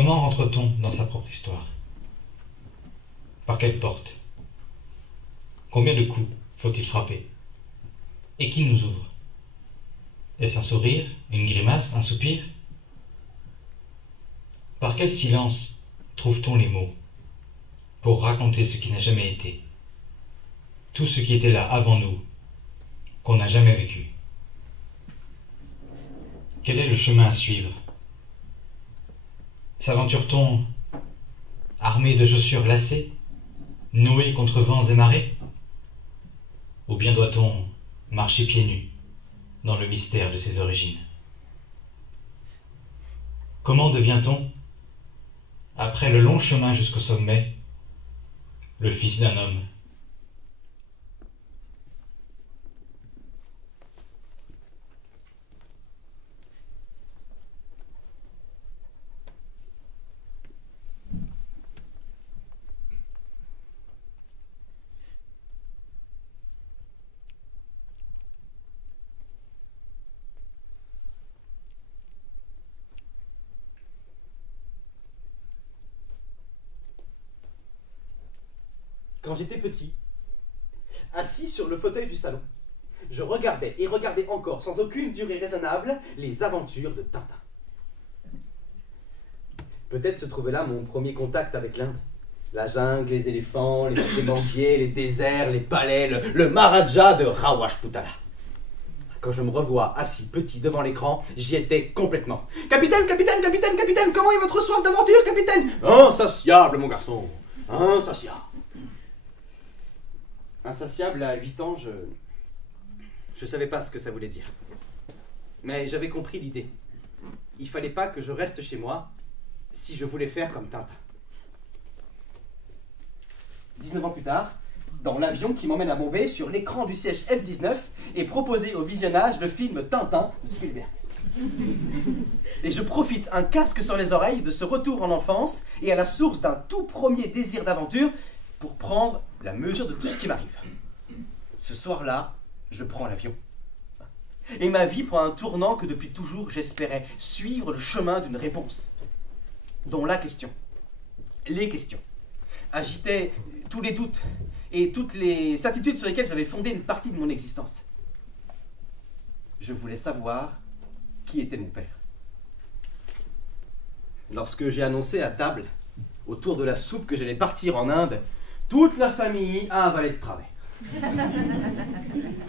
Comment rentre-t-on dans sa propre histoire? Par quelle porte? Combien de coups faut-il frapper? Et qui nous ouvre? Est-ce un sourire, une grimace, un soupir? Par quel silence trouve-t-on les mots pour raconter ce qui n'a jamais été, tout ce qui était là avant nous, qu'on n'a jamais vécu? Quel est le chemin à suivre? S'aventure-t-on armé de chaussures lacées, noué contre vents et marées? Ou bien doit-on marcher pieds nus dans le mystère de ses origines? Comment devient-on, après le long chemin jusqu'au sommet, le fils d'un homme? Quand j'étais petit, assis sur le fauteuil du salon, je regardais et regardais encore, sans aucune durée raisonnable, les aventures de Tintin. Peut-être se trouvait là mon premier contact avec l'Inde. La jungle, les éléphants, les manguiers, les déserts, les palais, le Maharaja de Rawajputala. Quand je me revois assis petit devant l'écran, j'y étais complètement. Capitaine, capitaine, capitaine, capitaine, comment est votre soif d'aventure, capitaine? Insatiable, mon garçon, insatiable. Insatiable, à 8 ans, je savais pas ce que ça voulait dire. Mais j'avais compris l'idée. Il fallait pas que je reste chez moi si je voulais faire comme Tintin. 19 ans plus tard, dans l'avion qui m'emmène à Bombay, sur l'écran du siège F-19, est proposé au visionnage le film Tintin de Spielberg. Et je profite, un casque sur les oreilles, de ce retour en enfance et à la source d'un tout premier désir d'aventure pour prendre la mesure de tout ce qui m'arrive. Ce soir-là, je prends l'avion. Et ma vie prend un tournant que depuis toujours j'espérais, suivre le chemin d'une réponse, dont la question, les questions, agitaient tous les doutes et toutes les certitudes sur lesquelles j'avais fondé une partie de mon existence. Je voulais savoir qui était mon père. Lorsque j'ai annoncé à table, autour de la soupe, que j'allais partir en Inde, toute la famille a avalé de travers.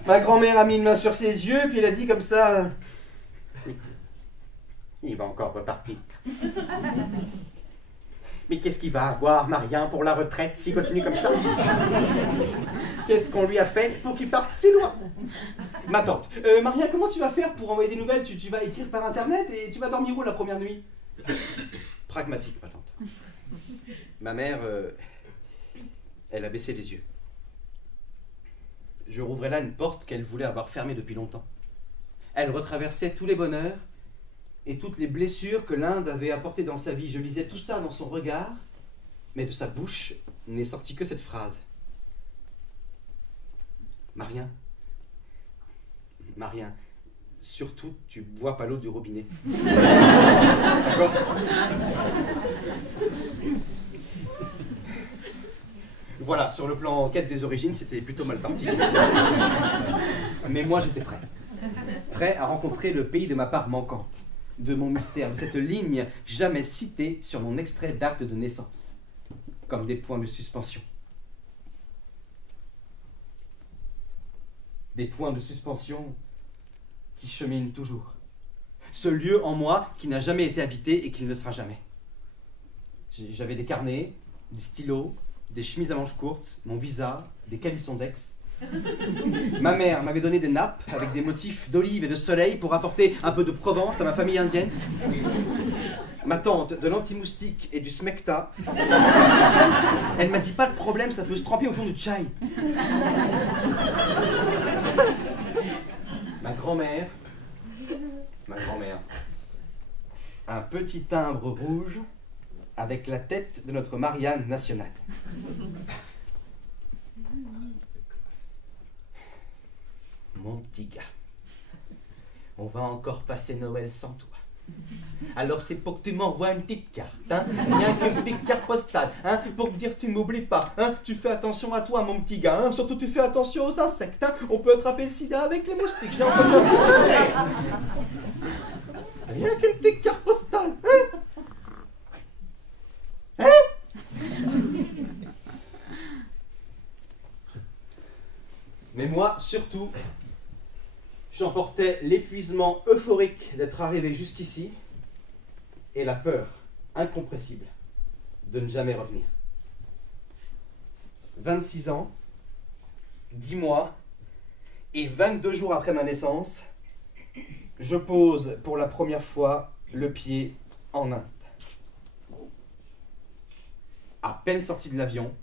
Ma grand-mère a mis une main sur ses yeux, puis elle a dit comme ça: il va encore repartir. Mais qu'est-ce qu'il va avoir, Marien, pour la retraite, s'il continue comme ça? Qu'est-ce qu'on lui a fait pour qu'il parte si loin? Ma tante: Marien, comment tu vas faire pour envoyer des nouvelles? Tu vas écrire par internet et tu vas dormir où la première nuit? Pragmatique, ma tante. Ma mère, elle a baissé les yeux. Je rouvrais là une porte qu'elle voulait avoir fermée depuis longtemps. Elle retraversait tous les bonheurs et toutes les blessures que l'Inde avait apportées dans sa vie. Je lisais tout ça dans son regard, mais de sa bouche n'est sortie que cette phrase: Marien, Marien, surtout tu bois pas l'eau du robinet. D'accord? Voilà, sur le plan quête des origines, c'était plutôt mal parti. Mais moi, j'étais prêt. Prêt à rencontrer le pays de ma part manquante, de mon mystère, de cette ligne jamais citée sur mon extrait d'acte de naissance, comme des points de suspension. Des points de suspension qui cheminent toujours. Ce lieu en moi qui n'a jamais été habité et qui ne le sera jamais. J'avais des carnets, des stylos, des chemises à manches courtes, mon visa, des calissons d'ex. Ma mère m'avait donné des nappes avec des motifs d'olive et de soleil pour apporter un peu de Provence à ma famille indienne. Ma tante de l'anti-moustique et du smecta. Elle m'a dit: pas de problème, ça peut se tremper au fond du chai. Ma grand-mère, un petit timbre rouge avec la tête de notre Marianne nationale. Mon petit gars, on va encore passer Noël sans toi. Alors c'est pour que tu m'envoies une petite carte, hein, rien qu'une petite carte postale, hein, pour me dire tu m'oublies pas, hein, tu fais attention à toi mon petit gars, hein, surtout tu fais attention aux insectes, hein, on peut attraper le sida avec les moustiques, je l'ai encore vu. Rien qu'une petite carte postale, hein. Mais moi, surtout, j'emportais l'épuisement euphorique d'être arrivé jusqu'ici et la peur incompressible de ne jamais revenir. 26 ans, 10 mois et 22 jours après ma naissance, je pose pour la première fois le pied en Inde. À peine sorti de l'avion,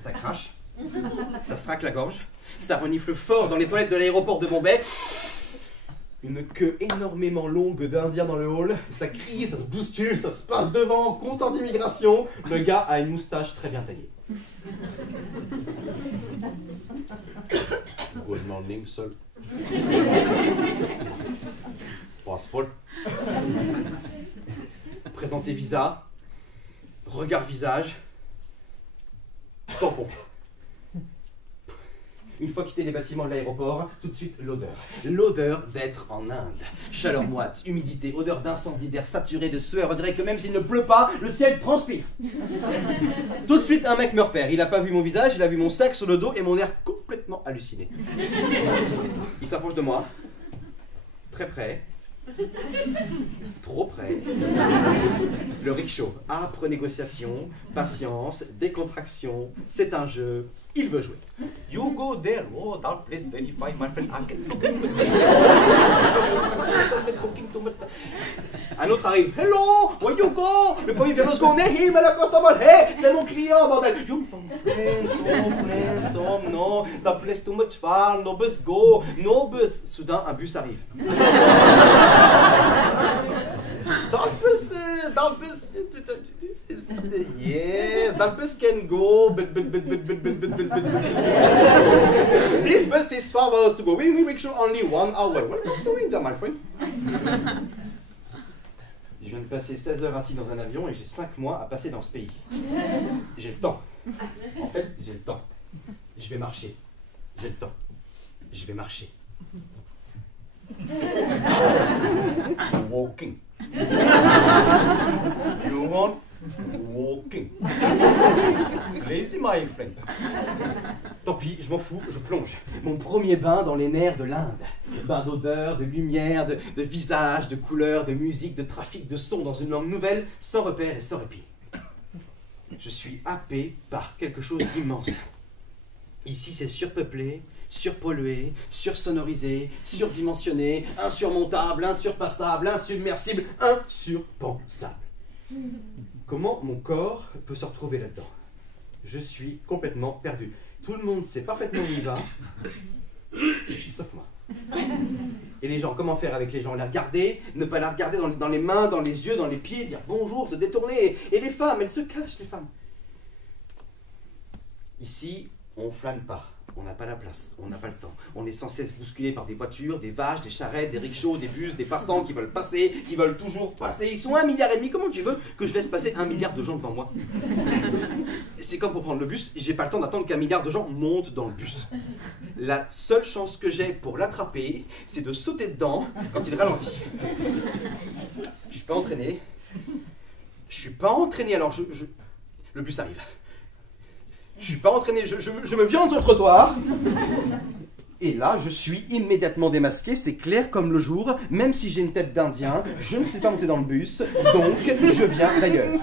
ça crache, ça se traque la gorge, ça renifle fort dans les toilettes de l'aéroport de Bombay. Une queue énormément longue d'Indiens dans le hall, ça crie, ça se bouscule, ça se passe devant, comptant d'immigration. Le gars a une moustache très bien taillée. Good morning, sir. Passport. Présenter visa, regard visage, tampon. Une fois quitté les bâtiments de l'aéroport, tout de suite l'odeur. L'odeur d'être en Inde. Chaleur moite, humidité, odeur d'incendie, d'air saturé, de sueur. On dirait que même s'il ne pleut pas, le ciel transpire. Tout de suite, un mec me repère. Il n'a pas vu mon visage, il a vu mon sac sur le dos et mon air complètement halluciné. Il s'approche de moi, très près. Trop près. Le rickshaw, âpre négociation, patience, décontraction, c'est un jeu, il veut jouer. You go there, oh, that place very fine, my friend. Un autre arrive, hello, where you go? Le premier vient de seconde, hey, mais la customer, hey, c'est mon client, bordel. You from friends, oh no, that place too much far, no bus go, no bus. Soudain, un bus arrive. That bus, yes, that bus can go, but. This bus is 5 hours to go. We rickshaw only 1 hour. What are you doing there, my friend? Je viens de passer 16 heures assis dans un avion et j'ai 5 mois à passer dans ce pays. J'ai le temps. En fait, j'ai le temps. Je vais marcher. J'ai le temps. Je vais marcher. Walking. You want walking. Lazy, my friend. Tant pis, je m'en fous, je plonge. Mon premier bain dans les nerfs de l'Inde. Bain d'odeur, de lumière, de visage, de couleurs, de musique, de trafic, de son dans une langue nouvelle, sans repère et sans répit. Je suis happé par quelque chose d'immense. Ici, c'est surpeuplé, surpollué, sursonorisé, surdimensionné, insurmontable, insurpassable, insubmersible, insurpensable. Comment mon corps peut se retrouver là-dedans? Je suis complètement perdu. Tout le monde sait parfaitement où il va, sauf moi. Et les gens, comment faire avec les gens? Les regarder, ne pas la regarder dans les mains, dans les yeux, dans les pieds, dire bonjour, se détourner. Et les femmes, elles se cachent, les femmes. Ici, on flâne pas. On n'a pas la place, on n'a pas le temps. On est sans cesse bousculé par des voitures, des vaches, des charrettes, des rickshaws, des bus, des passants qui veulent passer, qui veulent toujours passer. Ils sont 1,5 milliard. Comment tu veux que je laisse passer 1 milliard de gens devant moi? C'est comme pour prendre le bus, j'ai pas le temps d'attendre qu'1 milliard de gens montent dans le bus. La seule chance que j'ai pour l'attraper, c'est de sauter dedans quand il ralentit. Je suis pas entraîné. Alors le bus arrive. Je suis pas entraîné, je me viande sur le trottoir. Et là, je suis immédiatement démasqué, c'est clair comme le jour. Même si j'ai une tête d'Indien, je ne sais pas monter dans le bus, donc je viens d'ailleurs.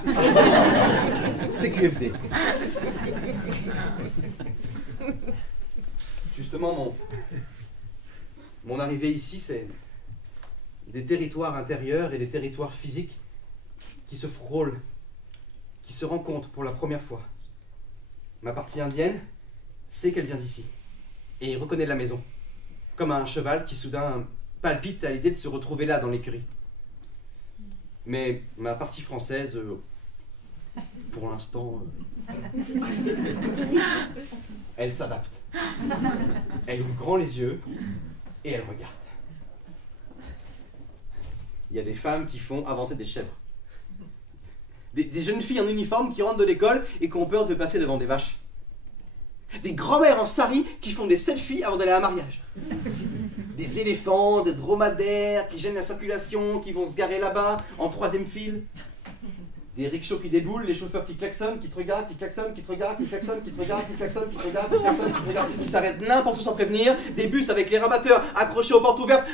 C'est QFD. Justement, mon arrivée ici, c'est des territoires intérieurs et des territoires physiques qui se frôlent, qui se rencontrent pour la première fois. Ma partie indienne sait qu'elle vient d'ici et reconnaît la maison, comme un cheval qui soudain palpite à l'idée de se retrouver là dans l'écurie. Mais ma partie française, Pour l'instant, elle s'adapte. Elle ouvre grand les yeux et elle regarde. Il y a des femmes qui font avancer des chèvres. Des jeunes filles en uniforme qui rentrent de l'école et qui ont peur de passer devant des vaches. Des grands-mères en sari qui font des selfies avant d'aller à un mariage. Des éléphants, des dromadaires qui gênent la circulation, qui vont se garer là-bas en 3e file. Des rickshaws qui déboulent, les chauffeurs qui klaxonnent, qui te regardent, qui klaxonnent, qui te regardent, qui klaxonnent, qui te regardent, qui klaxonnent, qui te regardent, qui klaxonnent, qui te regardent, qui s'arrêtent n'importe où sans prévenir. Des bus avec les rabatteurs accrochés aux portes ouvertes.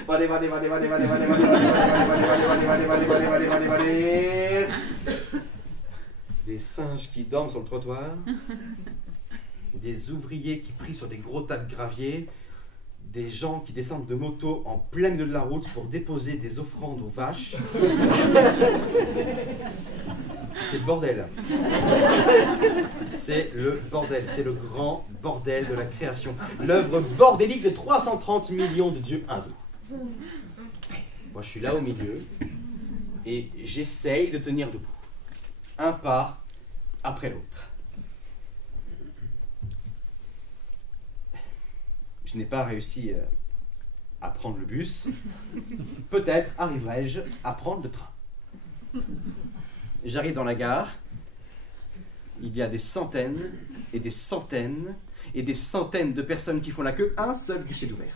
Des singes qui dorment sur le trottoir. Des ouvriers qui prient sur des gros tas de gravier. Des gens qui descendent de moto en plein milieu de la route pour déposer des offrandes aux vaches. C'est le bordel. C'est le bordel. C'est le grand bordel de la création. L'œuvre bordélique de 330 millions de dieux hindous. Moi, je suis là au milieu et j'essaye de tenir debout. Un pas après l'autre. Je n'ai pas réussi à prendre le bus. Peut-être arriverai-je à prendre le train. J'arrive dans la gare. Il y a des centaines et des centaines et des centaines de personnes qui font la queue. Un seul guichet d'ouvert.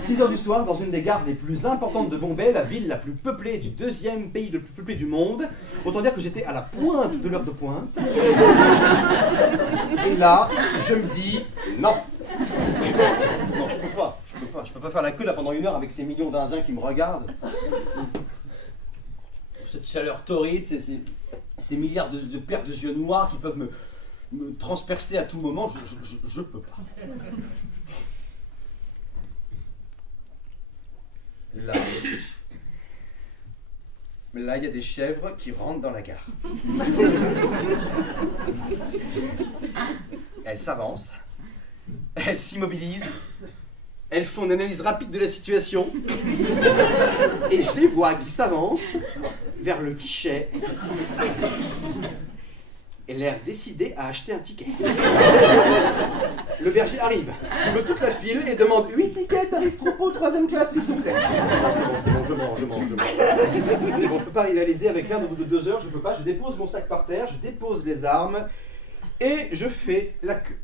6 heures du soir, dans une des gares les plus importantes de Bombay, la ville la plus peuplée du 2e pays le plus peuplé du monde. Autant dire que j'étais à la pointe de l'heure de pointe. Et là, je me dis non. Non, je peux pas faire la queue là pendant 1 heure avec ces millions d'Indiens qui me regardent. Cette chaleur torride, ces milliards de paires de yeux noirs qui peuvent me transpercer à tout moment, je peux pas. Là, il y a des chèvres qui rentrent dans la gare. Elles s'avancent. Elles s'immobilisent, elles font une analyse rapide de la situation, et je les vois qui s'avancent vers le guichet, et l'air décidé à acheter un ticket. Le berger arrive, double toute la file et demande 8 tickets, tarif trop 3e classe s'il vous plaît. C'est bon, je mange. C'est bon, je peux pas rivaliser avec l'un au bout de 2 heures, je peux pas, je dépose mon sac par terre, je dépose les armes, et je fais la queue.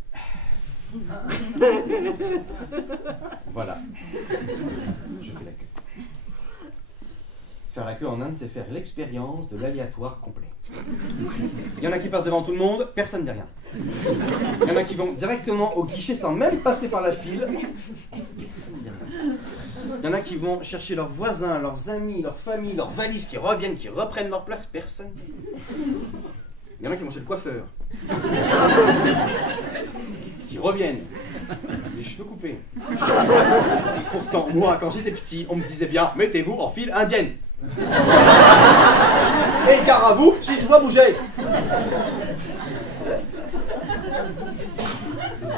Voilà. Je fais la queue. Faire la queue en Inde, c'est faire l'expérience de l'aléatoire complet. Il y en a qui passent devant tout le monde, personne ne dit rien. Il y en a qui vont directement au guichet sans même passer par la file. Il y en a qui vont chercher leurs voisins, leurs amis, leurs familles, leurs valises qui reviennent, qui reprennent leur place, personne. Il y en a qui vont chez le coiffeur. Qui reviennent, les cheveux coupés. Pourtant, moi, quand j'étais petit, on me disait bien, mettez-vous en file indienne. Et gare à vous, si je dois bouger.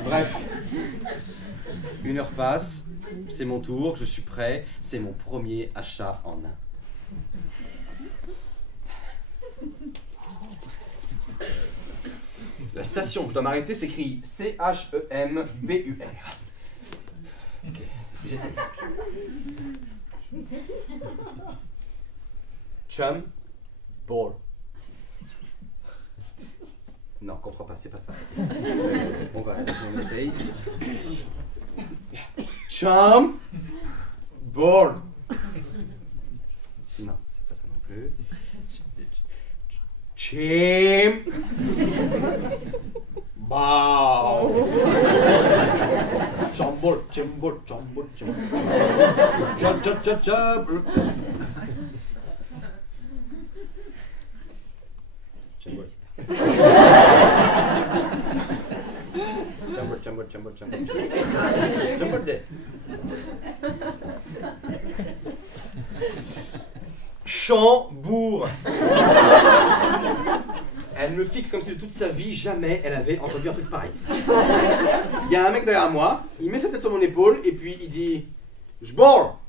Bref, 1 heure passe, c'est mon tour, je suis prêt, c'est mon premier achat en Inde. La station où je dois m'arrêter s'écrit C-H-E-M-B-U-R. Ok, j'essaie. Chum, ball. Non, je comprends pas, c'est pas ça. On essaye. Chum, ball. Non, c'est pas ça non plus. Chim. Bow. Chambol, chambol, chambol, chambol. Chub, chub, chub, chub. Chambol. Chambol, chambol, chambol, chambol. Chambol de. Chambour. Elle me fixe comme si de toute sa vie, jamais elle avait entendu un truc pareil. Il y a un mec derrière moi, il met sa tête sur mon épaule et puis il dit « J'bourre !»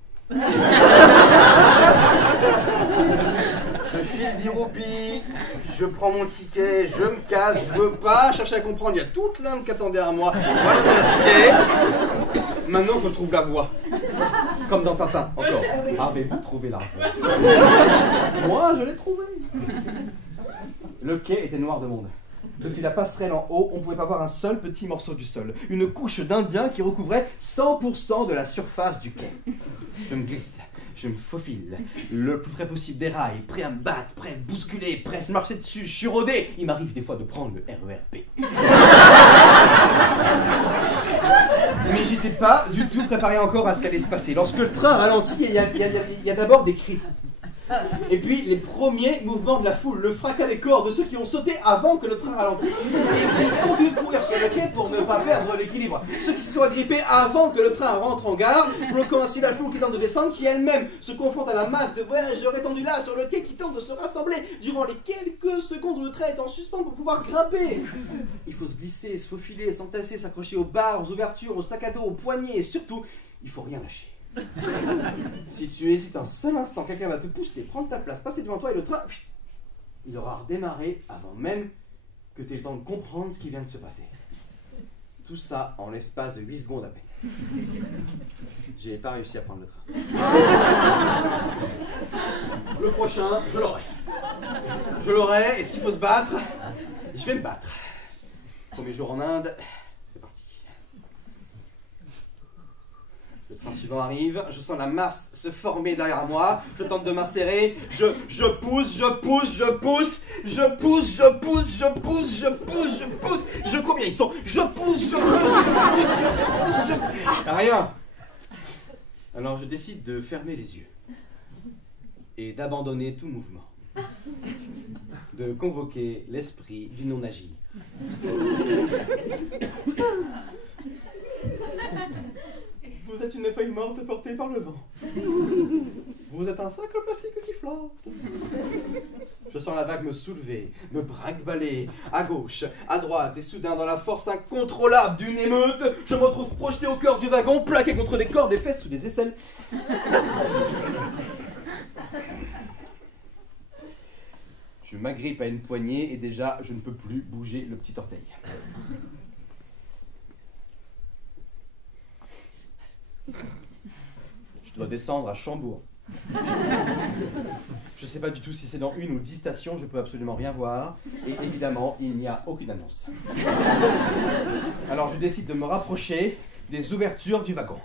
Je file 10 roupies, je prends mon ticket, je me casse, je veux pas chercher à comprendre, il y a toute l'Inde qui attendait à moi. Moi je fais un ticket. Maintenant, il faut que je trouve la voie. Comme dans Tintin, encore. Avez-vous trouvé la voie? Moi, je l'ai trouvé. Le quai était noir de monde. Depuis la passerelle en haut, on ne pouvait pas voir un seul petit morceau du sol. Une couche d'Indien qui recouvrait 100% de la surface du quai. Je me glisse, je me faufile, le plus près possible des rails, prêt à me battre, prêt à me bousculer, prêt à me marcher dessus, je suis rodé. Il m'arrive des fois de prendre le RERP. Mais j'étais pas du tout préparé encore à ce qu'allait se passer. Lorsque le train ralentit, il y a d'abord des cris. Et puis les premiers mouvements de la foule, le fracas des corps de ceux qui ont sauté avant que le train ralentisse et qui continuent de courir sur le quai pour ne pas perdre l'équilibre. Ceux qui se sont agrippés avant que le train rentre en gare, bloquant ainsi la foule qui tente de descendre, qui elle-même se confronte à la masse de voyageurs étendus là sur le quai qui tentent de se rassembler durant les quelques secondes où le train est en suspens pour pouvoir grimper. Il faut se glisser, se faufiler, s'entasser, s'accrocher aux barres, aux ouvertures, aux sacs à dos, aux poignets et surtout, il faut rien lâcher. Si tu hésites un seul instant, quelqu'un va te pousser, prendre ta place, passer devant toi et le train, il aura redémarré avant même que tu aies le temps de comprendre ce qui vient de se passer. Tout ça en l'espace de 8 secondes à peine. J'ai pas réussi à prendre le train. Le prochain, je l'aurai. Je l'aurai et s'il faut se battre, je vais me battre. Premier jour en Inde, c'est parti. Le train suivant arrive, je sens la masse se former derrière moi, je tente de m'insérer, je pousse, je combien ils sont, je pousse, rien. Alors je décide de fermer les yeux et d'abandonner tout mouvement, de convoquer l'esprit du non-agi. Vous êtes une feuille morte portée par le vent. Vous êtes un sac en plastique qui flotte. Je sens la vague me soulever, me braque-baller, à gauche, à droite, et soudain, dans la force incontrôlable d'une émeute, je me retrouve projeté au cœur du wagon, plaqué contre les cordes, des fesses sous les aisselles. Je m'agrippe à une poignée et déjà, je ne peux plus bouger le petit orteil. Je dois descendre à Chambourg. Je ne sais pas du tout si c'est dans 1 ou 10 stations, je peux absolument rien voir. Et évidemment, il n'y a aucune annonce. Alors je décide de me rapprocher des ouvertures du wagon.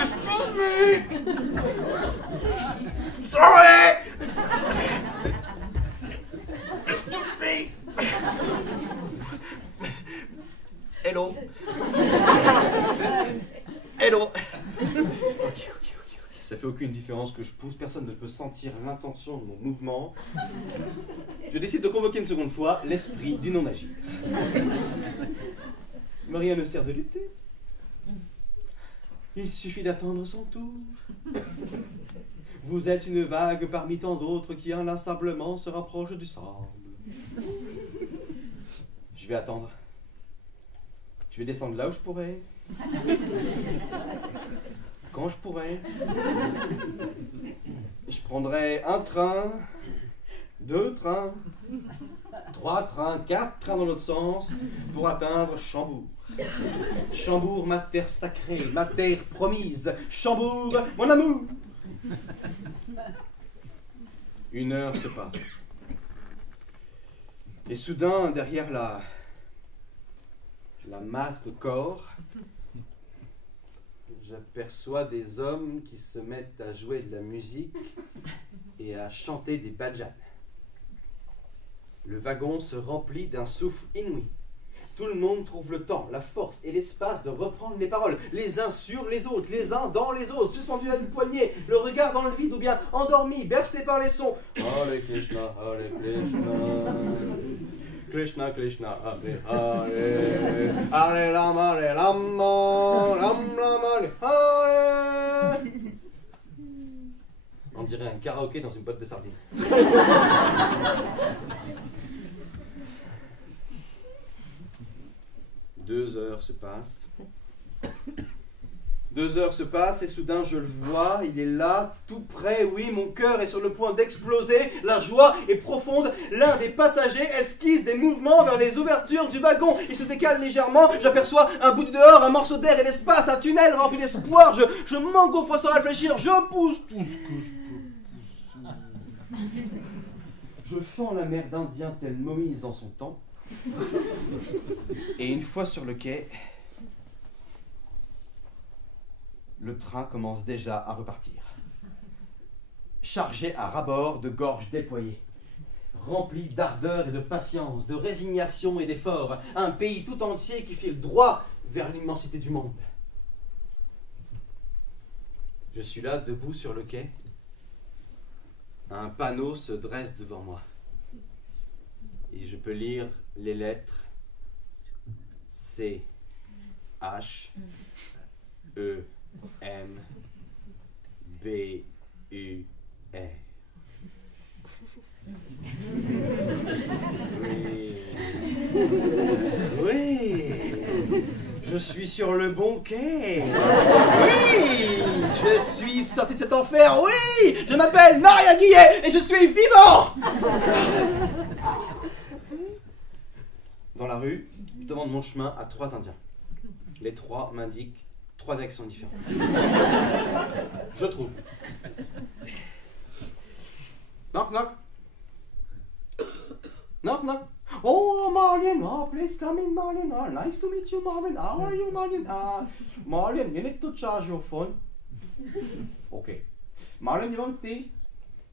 Excuse me! Sorry! Excuse me! Hello. Hello. Ok. Ça fait aucune différence que je pousse, personne ne peut sentir l'intention de mon mouvement. Je décide de convoquer une seconde fois l'esprit du non-agi. Mais rien ne sert de lutter. Il suffit d'attendre son tour. Vous êtes une vague parmi tant d'autres qui inlassablement se rapprochent du sable. Je vais attendre. Je vais descendre là où je pourrai. Quand je pourrai. Je prendrai un train, 2 trains, 3 trains, 4 trains dans l'autre sens pour atteindre Chambourg. Chambourg, ma terre sacrée, ma terre promise. Chambourg, mon amour. 1 heure se passe. Et soudain, derrière la masse de corps, j'aperçois des hommes qui se mettent à jouer de la musique et à chanter des bhajanes. Le wagon se remplit d'un souffle inouï. Tout le monde trouve le temps, la force et l'espace de reprendre les paroles, les uns sur les autres, les uns dans les autres, suspendus à une poignée, le regard dans le vide ou bien endormis, bercés par les sons. Hare Krishna, Hare Krishna. Krishna Krishna Hare Hare Hare Rama Ram Rama Hare. On dirait un karaoké dans une boîte de sardines. 2 heures se passent. 2 heures se passent et soudain je le vois, il est là, tout près, oui, mon cœur est sur le point d'exploser, la joie est profonde, l'un des passagers esquisse des mouvements vers les ouvertures du wagon, il se décale légèrement, j'aperçois un bout de dehors, un morceau d'air et l'espace, un tunnel rempli d'espoir, je m'engouffre sans réfléchir, je pousse tout ce que je peux pousser. Je fends la mer d'Indien telle Moïse en son temps, et une fois sur le quai, le train commence déjà à repartir. Chargé à ras-bord de gorges déployées, rempli d'ardeur et de patience, de résignation et d'effort, un pays tout entier qui file droit vers l'immensité du monde. Je suis là, debout sur le quai. Un panneau se dresse devant moi. Et je peux lire les lettres C, H, E, M, B, U, R. Oui. Oui. Je suis sur le bon quai. Oui. Je suis sorti de cet enfer. Oui. Je m'appelle Maria Guillet et je suis vivant. Dans la rue, je demande mon chemin à 3 Indiens. Les 3 m'indiquent 3 directions différentes. Je trouve. Knock, knock. Knock, knock. Oh, Marlene, oh, please come in, Marlene. Oh, nice to meet you, Marlene. How are you, Marlene? Marlene, you need to charge your phone. Okay. Marlene, you want tea?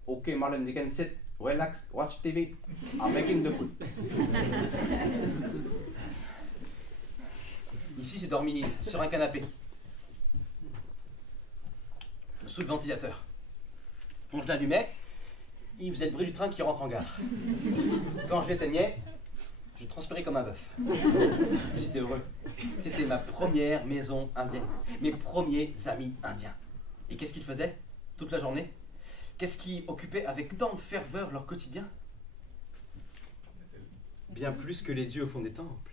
Okay, Marlene, you can sit, relax, watch TV. I'm making the food. Ici, j'ai dormi sur un canapé, sous le ventilateur. Quand je l'allumais, il faisait le bruit du train qui rentre en gare. Quand je l'éteignais, je transpirais comme un bœuf. J'étais heureux. C'était ma première maison indienne, mes premiers amis indiens. Et qu'est-ce qu'ils faisaient toute la journée? Qu'est-ce qui occupait avec tant de ferveur leur quotidien? Bien plus que les dieux au fond des temples.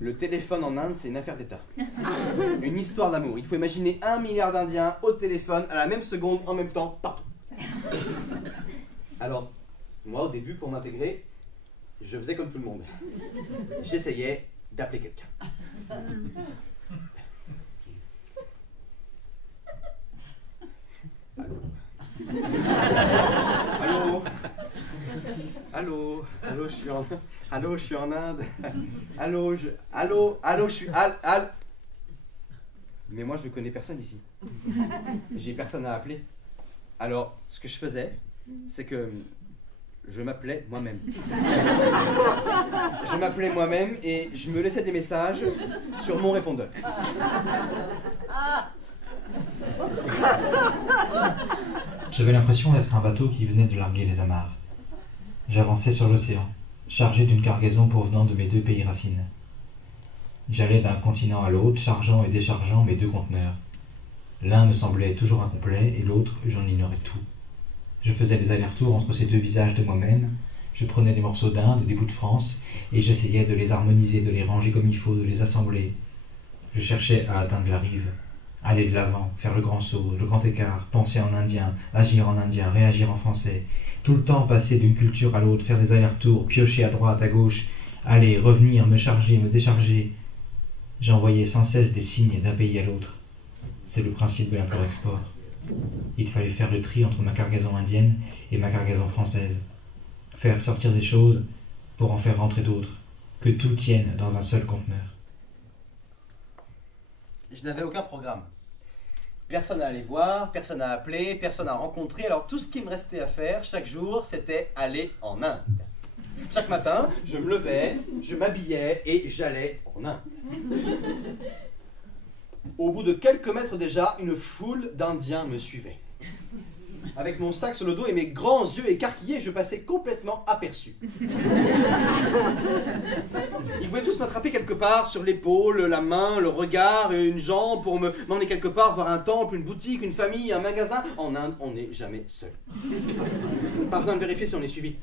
Le téléphone en Inde, c'est une affaire d'État. Une histoire d'amour. Il faut imaginer 1 milliard d'Indiens au téléphone à la même seconde, en même temps, partout. Alors, moi, au début, pour m'intégrer, je faisais comme tout le monde. J'essayais d'appeler quelqu'un. Allô? Allô? Allô, je suis en... Allô, je suis en Inde. Allô, je suis... Mais moi, je ne connais personne ici. J'ai personne à appeler. Alors, ce que je faisais, c'est que je m'appelais moi-même. Je m'appelais moi-même et je me laissais des messages sur mon répondeur. J'avais l'impression d'être un bateau qui venait de larguer les amarres. J'avançais sur l'océan, chargé d'une cargaison provenant de mes 2 pays racines. J'allais d'un continent à l'autre, chargeant et déchargeant mes 2 conteneurs. L'un me semblait toujours incomplet et l'autre, j'en ignorais tout. Je faisais des allers-retours entre ces 2 visages de moi-même, je prenais des morceaux d'Inde, des bouts de France, et j'essayais de les harmoniser, de les ranger comme il faut, de les assembler. Je cherchais à atteindre la rive, aller de l'avant, faire le grand saut, le grand écart, penser en indien, agir en indien, réagir en français, tout le temps passer d'une culture à l'autre, faire des allers-retours, piocher à droite, à gauche, aller, revenir, me charger, me décharger. J'envoyais sans cesse des signes d'un pays à l'autre. C'est le principe de l'import-export. Il fallait faire le tri entre ma cargaison indienne et ma cargaison française. Faire sortir des choses pour en faire rentrer d'autres. Que tout tienne dans un seul conteneur. Je n'avais aucun programme. Personne à aller voir, personne à appeler, personne à rencontrer. Alors tout ce qui me restait à faire chaque jour, c'était aller en Inde. Chaque matin, je me levais, je m'habillais et j'allais en Inde. Au bout de quelques mètres déjà, une foule d'Indiens me suivait. avec mon sac sur le dos et mes grands yeux écarquillés, je passais complètement aperçu. Ils voulaient tous m'attraper quelque part, sur l'épaule, la main, le regard, une jambe, pour m'emmener quelque part, voir un temple, une boutique, une famille, un magasin. En Inde, on n'est jamais seul. Pas besoin de vérifier si on est suivi.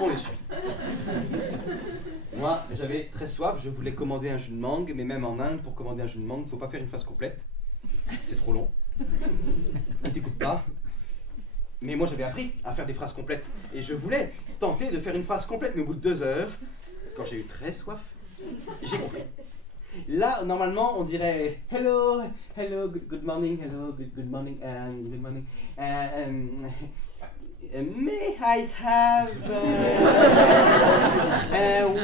On est suivi. Moi, j'avais très soif, je voulais commander un jus de mangue, mais même en Inde, pour commander un jus de mangue, il ne faut pas faire une phrase complète. C'est trop long. Ils t'écoutent pas. Mais moi, j'avais appris à faire des phrases complètes. Et je voulais tenter de faire une phrase complète, mais au bout de 2 heures, quand j'ai eu très soif, j'ai compris. Là, normalement, on dirait hello, hello, good morning, hello, good morning, good morning. May I have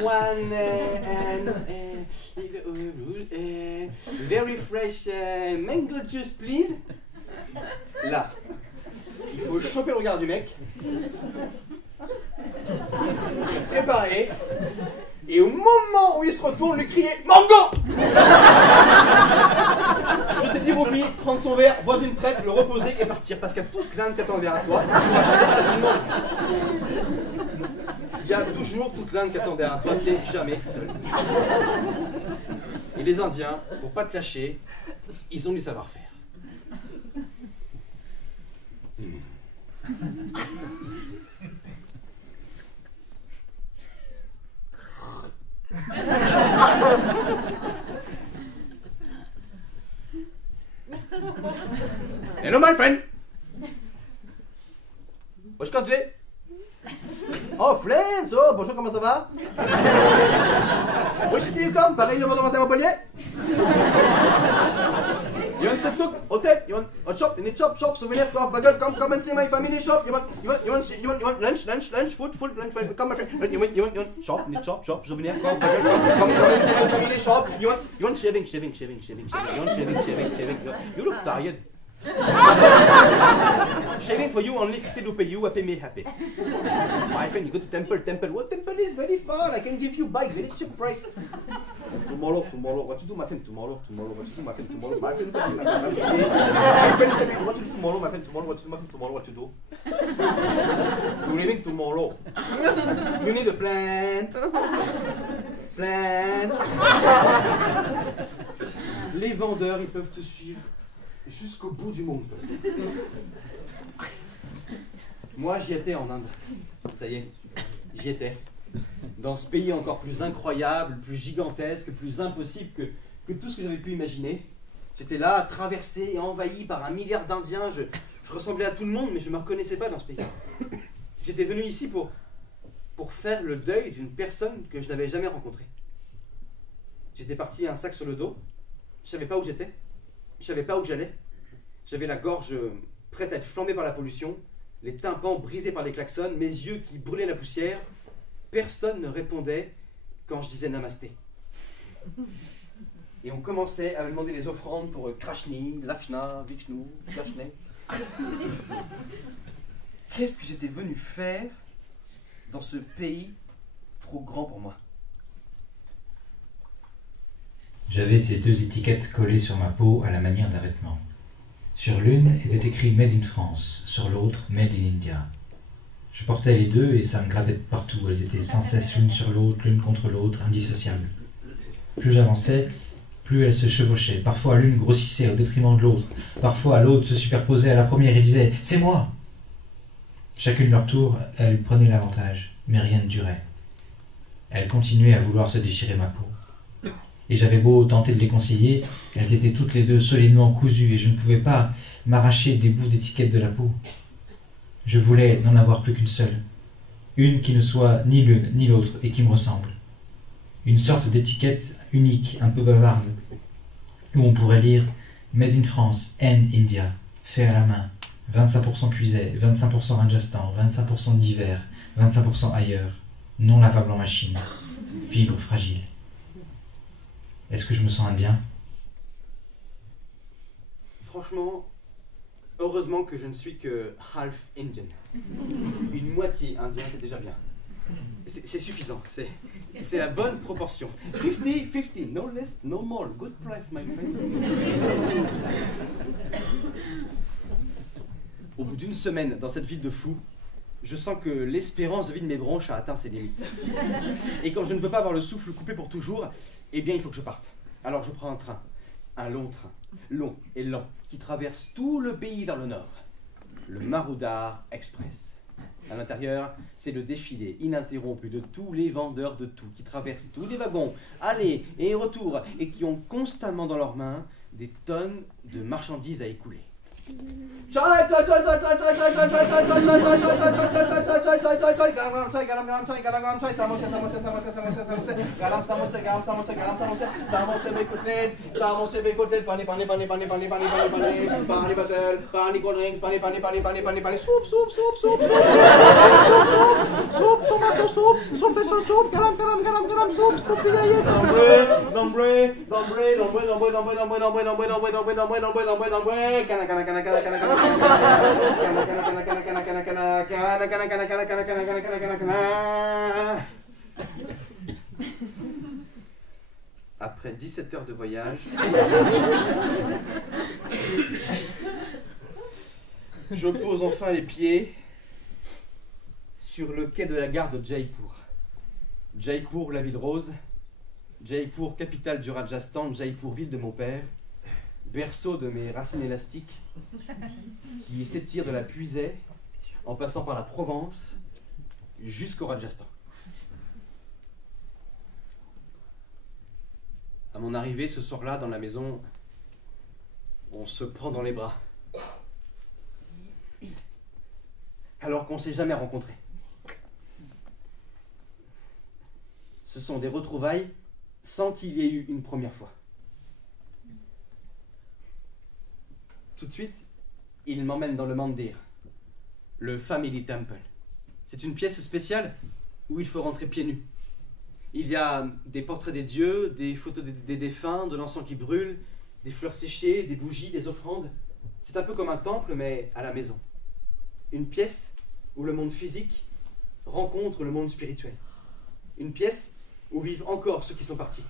one very fresh mango juice, please? Là, il faut choper le regard du mec, se préparer, et au moment où il se retourne, lui crier mango! Je t'ai dit, Roupi, prendre son verre, boire d'une traite, le reposer et partir, parce qu'il y a toute l'Inde qui attend derrière toi. Il y a toujours toute l'Inde qui attend derrière toi, t'es jamais seul. Et les Indiens, pour pas te lâcher, ils ont du savoir-faire. Hello, my friend. What's country? Oh, friends. Oh, bonjour, comment ça va? Which city you come? Paris, je vais commencer à Montpellier. You want tuk-tuk, hotel? You want a shop? You need shop, souvenir, cloth, bagel. Come and see my family shop. You want lunch, food, lunch. Come, my friend. You want shop? Need shop, souvenir, cloth, bagel. Come and see my family shop. You want shaving. You want shaving. You look tired. Shaving for you only 50 rupees. You pay me happy. My friend, you go to temple. What temple is very far? I can give you bike, very cheap price. Tomorrow. What you do, my friend? Tomorrow. What you do, my friend? Tomorrow. My friend, what you do tomorrow, my friend? Tomorrow. What you do, my friend? Tomorrow. What you do? You're leaving tomorrow. You need a plan. Les vendeurs, ils peuvent te suivre jusqu'au bout du monde. Moi, j'y étais en Inde. Ça y est, j'y étais. Dans ce pays encore plus incroyable, plus gigantesque, plus impossible que tout ce que j'avais pu imaginer. J'étais là, traversé et envahi par 1 milliard d'Indiens. Je ressemblais à tout le monde, mais je ne me reconnaissais pas dans ce pays. J'étais venu ici pour faire le deuil d'une personne que je n'avais jamais rencontrée. J'étais parti un sac sur le dos. Je ne savais pas où j'étais. Je ne savais pas où j'allais. J'avais la gorge prête à être flambée par la pollution, les tympans brisés par les klaxons, mes yeux qui brûlaient la poussière. Personne ne répondait quand je disais namasté. Et on commençait à me demander des offrandes pour Krashni, Lakshna, Vishnu, Krashne. Qu'est-ce que j'étais venu faire dans ce pays trop grand pour moi? J'avais ces 2 étiquettes collées sur ma peau à la manière d'un vêtement. Sur l'une était écrit Made in France, sur l'autre Made in India. Je portais les 2 et ça me grattait de partout. Elles étaient sans cesse l'une sur l'autre, l'une contre l'autre, indissociables. Plus j'avançais, plus elles se chevauchaient. Parfois l'une grossissait au détriment de l'autre. Parfois l'autre se superposait à la première et disait « C'est moi !» Chacune leur tour, elles prenaient l'avantage, mais rien ne durait. Elles continuaient à vouloir se déchirer ma peau. Et j'avais beau tenter de les conseiller, elles étaient toutes les 2 solidement cousues et je ne pouvais pas m'arracher des bouts d'étiquette de la peau. Je voulais n'en avoir plus qu'une seule, une qui ne soit ni l'une ni l'autre et qui me ressemble. Une sorte d'étiquette unique, un peu bavarde, où on pourrait lire « Made in France, and India, fait à la main, 25% puisé, 25% Rajasthan, 25% d'hiver, 25% ailleurs, non lavable en machine, fibre fragile. » Est-ce que je me sens indien? Franchement, heureusement que je ne suis que half Indian. Une moitié indien, c'est déjà bien. C'est suffisant, c'est la bonne proportion. 50-50, no less, no more. Good price, my friend. Au bout d'une semaine dans cette ville de fous, je sens que l'espérance de vie de mes bronches a atteint ses limites. Et quand je ne veux pas avoir le souffle coupé pour toujours, eh bien il faut que je parte. Alors je prends un train, un long train, long et lent, qui traverse tout le pays vers le nord. Le Marudar Express. À l'intérieur, c'est le défilé ininterrompu de tous les vendeurs de tout, qui traversent tous les wagons, allées et retours, et qui ont constamment dans leurs mains des tonnes de marchandises à écouler. Après 17 heures de voyage, je pose enfin les pieds sur le quai de la gare de Jaipur. Jaipur, la ville rose. Jaipur, capitale du Rajasthan. Jaipur, ville de mon père. Berceau de mes racines élastiques qui s'étirent de la Puisaye en passant par la Provence jusqu'au Rajasthan. À mon arrivée ce soir-là dans la maison, on se prend dans les bras. Alors qu'on ne s'est jamais rencontrés. Ce sont des retrouvailles sans qu'il y ait eu une première fois. Tout de suite, il m'emmène dans le Mandir, le Family Temple. C'est une pièce spéciale où il faut rentrer pieds nus. Il y a des portraits des dieux, des photos des défunts, de l'encens qui brûle, des fleurs séchées, des bougies, des offrandes. C'est un peu comme un temple, mais à la maison. Une pièce où le monde physique rencontre le monde spirituel. Une pièce où vivent encore ceux qui sont partis.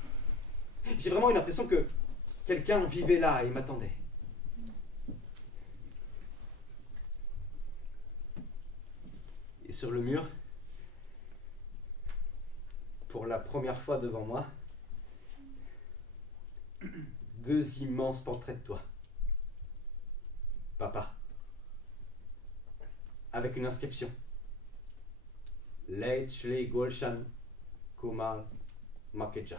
J'ai vraiment eu l'impression que quelqu'un vivait là et m'attendait. Et sur le mur, pour la première fois devant moi, 2 immenses portraits de toi. Papa. Avec une inscription. Leit Shri Gulshan Kumar Makeja.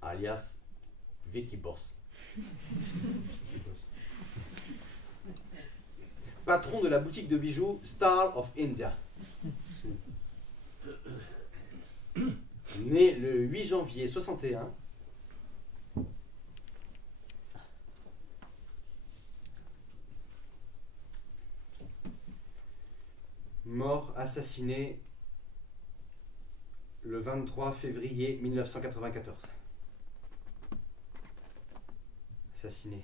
Alias Vicky Boss. Patron de la boutique de bijoux Star of India. Né le 8 janvier 61. Mort assassiné le 23 février 1994. Assassiné.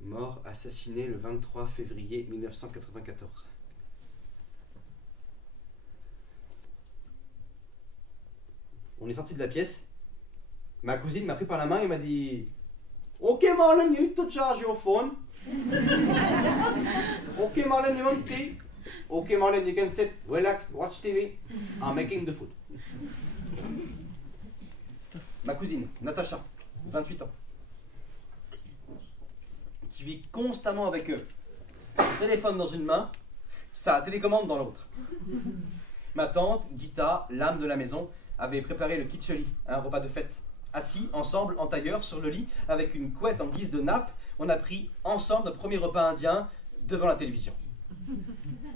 Mort assassiné le 23 février 1994. On est sorti de la pièce. Ma cousine m'a pris par la main et m'a dit Ok Marlon, you need to charge your phone. Ok Marlon, you want tea? Ok Marlon, you can sit, relax, watch TV. I'm making the food. Ma cousine, Natacha, 28 ans, qui vit constamment avec eux. Son téléphone dans une main, sa télécommande dans l'autre. Ma tante, Gita, l'âme de la maison, avait préparé le kitcheli, un repas de fête. Assis ensemble en tailleur sur le lit, avec une couette en guise de nappe, on a pris ensemble notre premier repas indien devant la télévision.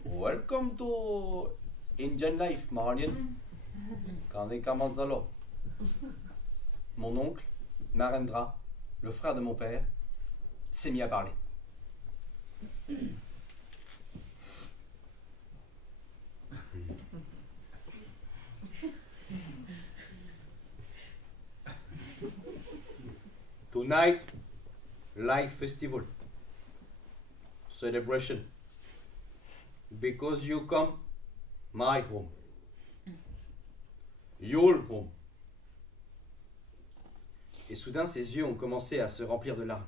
Welcome to Indian life, Marian. Kanika Manzalo. Mon oncle, Narendra, le frère de mon père, s'est mis à parler. Tonight, light festival, celebration, because you come, my home, your home. Et soudain, ses yeux ont commencé à se remplir de larmes.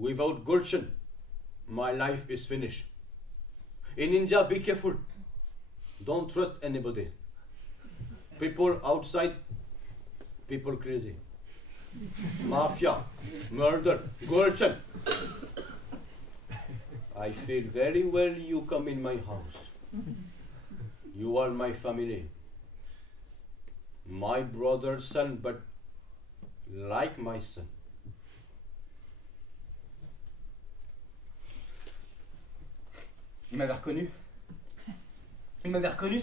Without Gulchen, my life is finished. In India, be careful. Don't trust anybody. People outside, people crazy. Mafia, murder, Gulchen. I feel very well you come in my house. You are my family. My brother's son, but like my son. Il m'avait reconnu. Il m'avait reconnu,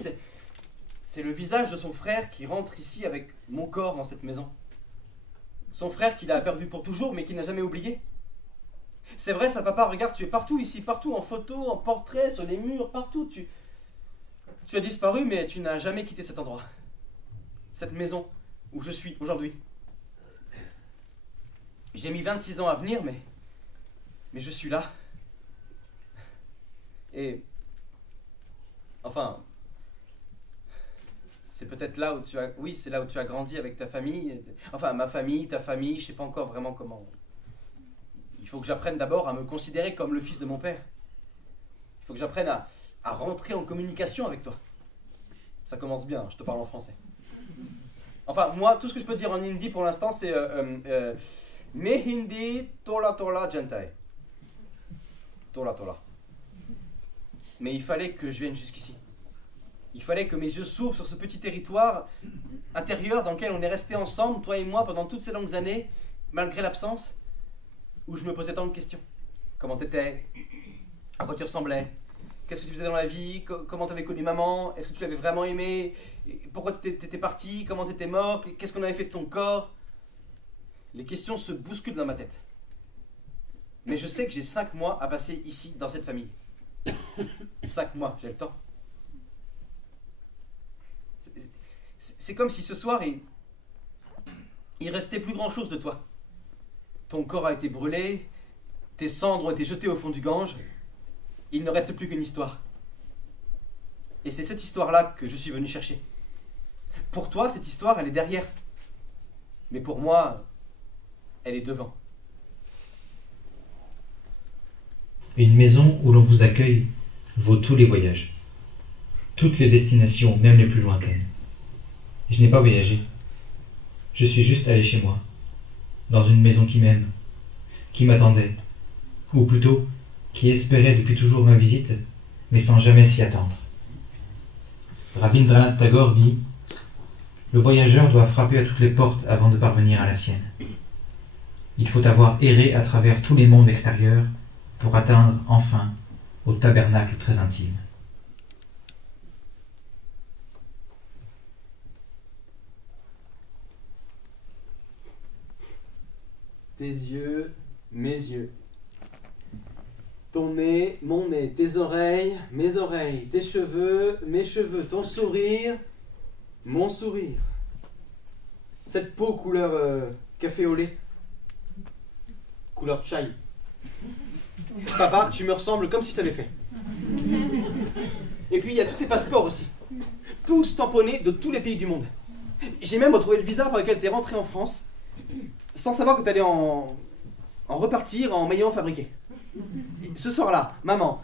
c'est le visage de son frère qui rentre ici avec mon corps dans cette maison. Son frère qu'il a perdu pour toujours, mais qu'il n'a jamais oublié. C'est vrai, ça, papa, regarde, tu es partout ici, partout, en photo, en portrait, sur les murs, partout. Tu as disparu, mais tu n'as jamais quitté cet endroit. Cette maison où je suis aujourd'hui. J'ai mis 26 ans à venir, mais je suis là. Et... enfin... c'est peut-être là où tu as... oui, c'est là où tu as grandi avec ta famille. Enfin, ma famille, ta famille, je sais pas encore vraiment comment. Il faut que j'apprenne d'abord à me considérer comme le fils de mon père. Il faut que j'apprenne à rentrer en communication avec toi. Ça commence bien, je te parle en français. Enfin, moi, tout ce que je peux dire en hindi pour l'instant, c'est... Me hindi tola tola jantai. Tola tola. Mais il fallait que je vienne jusqu'ici. Il fallait que mes yeux s'ouvrent sur ce petit territoire intérieur dans lequel on est resté ensemble, toi et moi, pendant toutes ces longues années, malgré l'absence, où je me posais tant de questions. Comment t'étais? À quoi tu ressemblais? Qu'est-ce que tu faisais dans la vie? Comment t'avais connu maman? Est-ce que tu l'avais vraiment aimé? Pourquoi t'étais parti? Comment t'étais mort? Qu'est-ce qu'on avait fait de ton corps? Les questions se bousculent dans ma tête. Mais je sais que j'ai 5 mois à passer ici, dans cette famille. 5 mois, j'ai le temps. C'est comme si ce soir, il restait plus grand chose de toi. Ton corps a été brûlé, tes cendres ont été jetées au fond du Gange, il ne reste plus qu'une histoire. Et c'est cette histoire-là que je suis venu chercher. Pour toi, cette histoire, elle est derrière. Mais pour moi, elle est devant. Une maison où l'on vous accueille vaut tous les voyages, toutes les destinations, même les plus lointaines. Je n'ai pas voyagé. Je suis juste allé chez moi, dans une maison qui m'aime, qui m'attendait, ou plutôt, qui espérait depuis toujours ma visite, mais sans jamais s'y attendre. Rabindranath Tagore dit « Le voyageur doit frapper à toutes les portes avant de parvenir à la sienne. Il faut avoir erré à travers tous les mondes extérieurs pour atteindre enfin au tabernacle très intime. » Tes yeux, mes yeux. Ton nez, mon nez. Tes oreilles, mes oreilles. Tes cheveux, mes cheveux. Ton sourire, mon sourire. Cette peau couleur café au lait. Couleur chai. Papa, tu me ressembles comme si je t'avais fait. Et puis il y a tous tes passeports aussi. Tous tamponnés de tous les pays du monde. J'ai même retrouvé le visa par lequel tu es rentré en France, sans savoir que tu allais en repartir en maillant fabriqué. Ce soir-là, maman,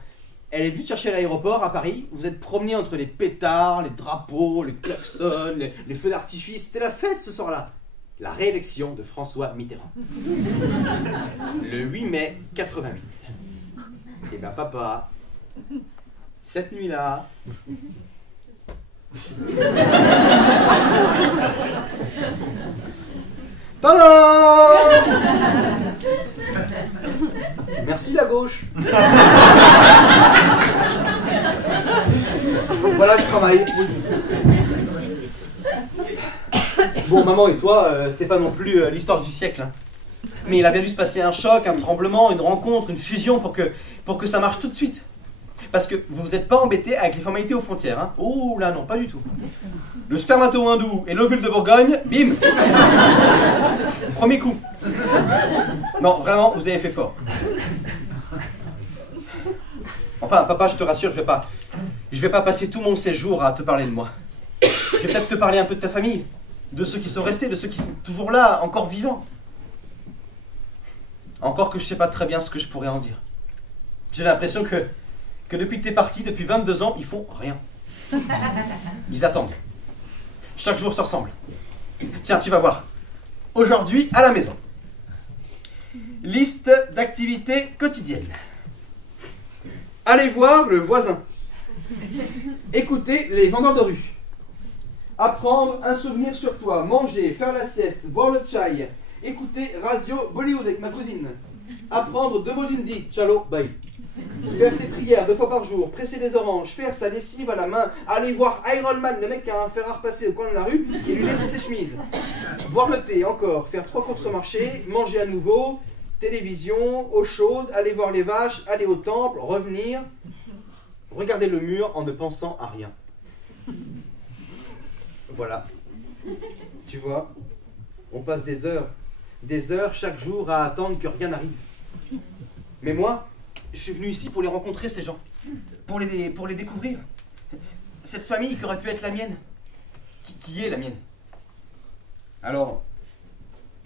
elle est venue te chercher à l'aéroport à Paris. Vous êtes promenés entre les pétards, les drapeaux, les klaxons, les feux d'artifice. C'était la fête ce soir-là. La réélection de François Mitterrand. Le 8 mai 88. Et ben papa, cette nuit-là... Tadam! Merci la gauche. Voilà le travail. Bon, maman et toi, c'était pas non plus l'histoire du siècle. Hein. Mais il a bien dû se passer un choc, un tremblement, une rencontre, une fusion pour que ça marche tout de suite. Parce que vous vous êtes pas embêté avec les formalités aux frontières. Hein. Oh là non, pas du tout. Le spermato-hindou et l'ovule de Bourgogne, bim. Premier coup. Non, vraiment, vous avez fait fort. Enfin, papa, je te rassure, je vais pas passer tout mon séjour à te parler de moi. Je vais peut-être te parler un peu de ta famille, de ceux qui sont restés, de ceux qui sont toujours là, encore vivants. Encore que je sais pas très bien ce que je pourrais en dire. J'ai l'impression que depuis que t'es parti, depuis 22 ans, ils font rien. Ils attendent. Chaque jour se ressemble. Tiens, tu vas voir. Aujourd'hui, à la maison. Liste d'activités quotidiennes. Allez voir le voisin. Écoutez les vendeurs de rue. Apprendre un souvenir sur toi. Manger, faire la sieste, boire le chai. Écouter Radio Bollywood avec ma cousine. Apprendre 2 mots d'hindi. Chalo, bye. Faire ses prières 2 fois par jour. Presser des oranges. Faire sa lessive à la main. Aller voir Iron Man, le mec qui a un fer à repasser au coin de la rue, et lui laisser ses chemises. Boire le thé encore. Faire 3 courses au marché. Manger à nouveau. Télévision, eau chaude. Aller voir les vaches. Aller au temple. Revenir. Regarder le mur en ne pensant à rien. Voilà. Tu vois, on passe des heures chaque jour à attendre que rien n'arrive. Mais moi, je suis venu ici pour les rencontrer, ces gens. Pour les découvrir. Cette famille qui aurait pu être la mienne. Qui est la mienne. Alors,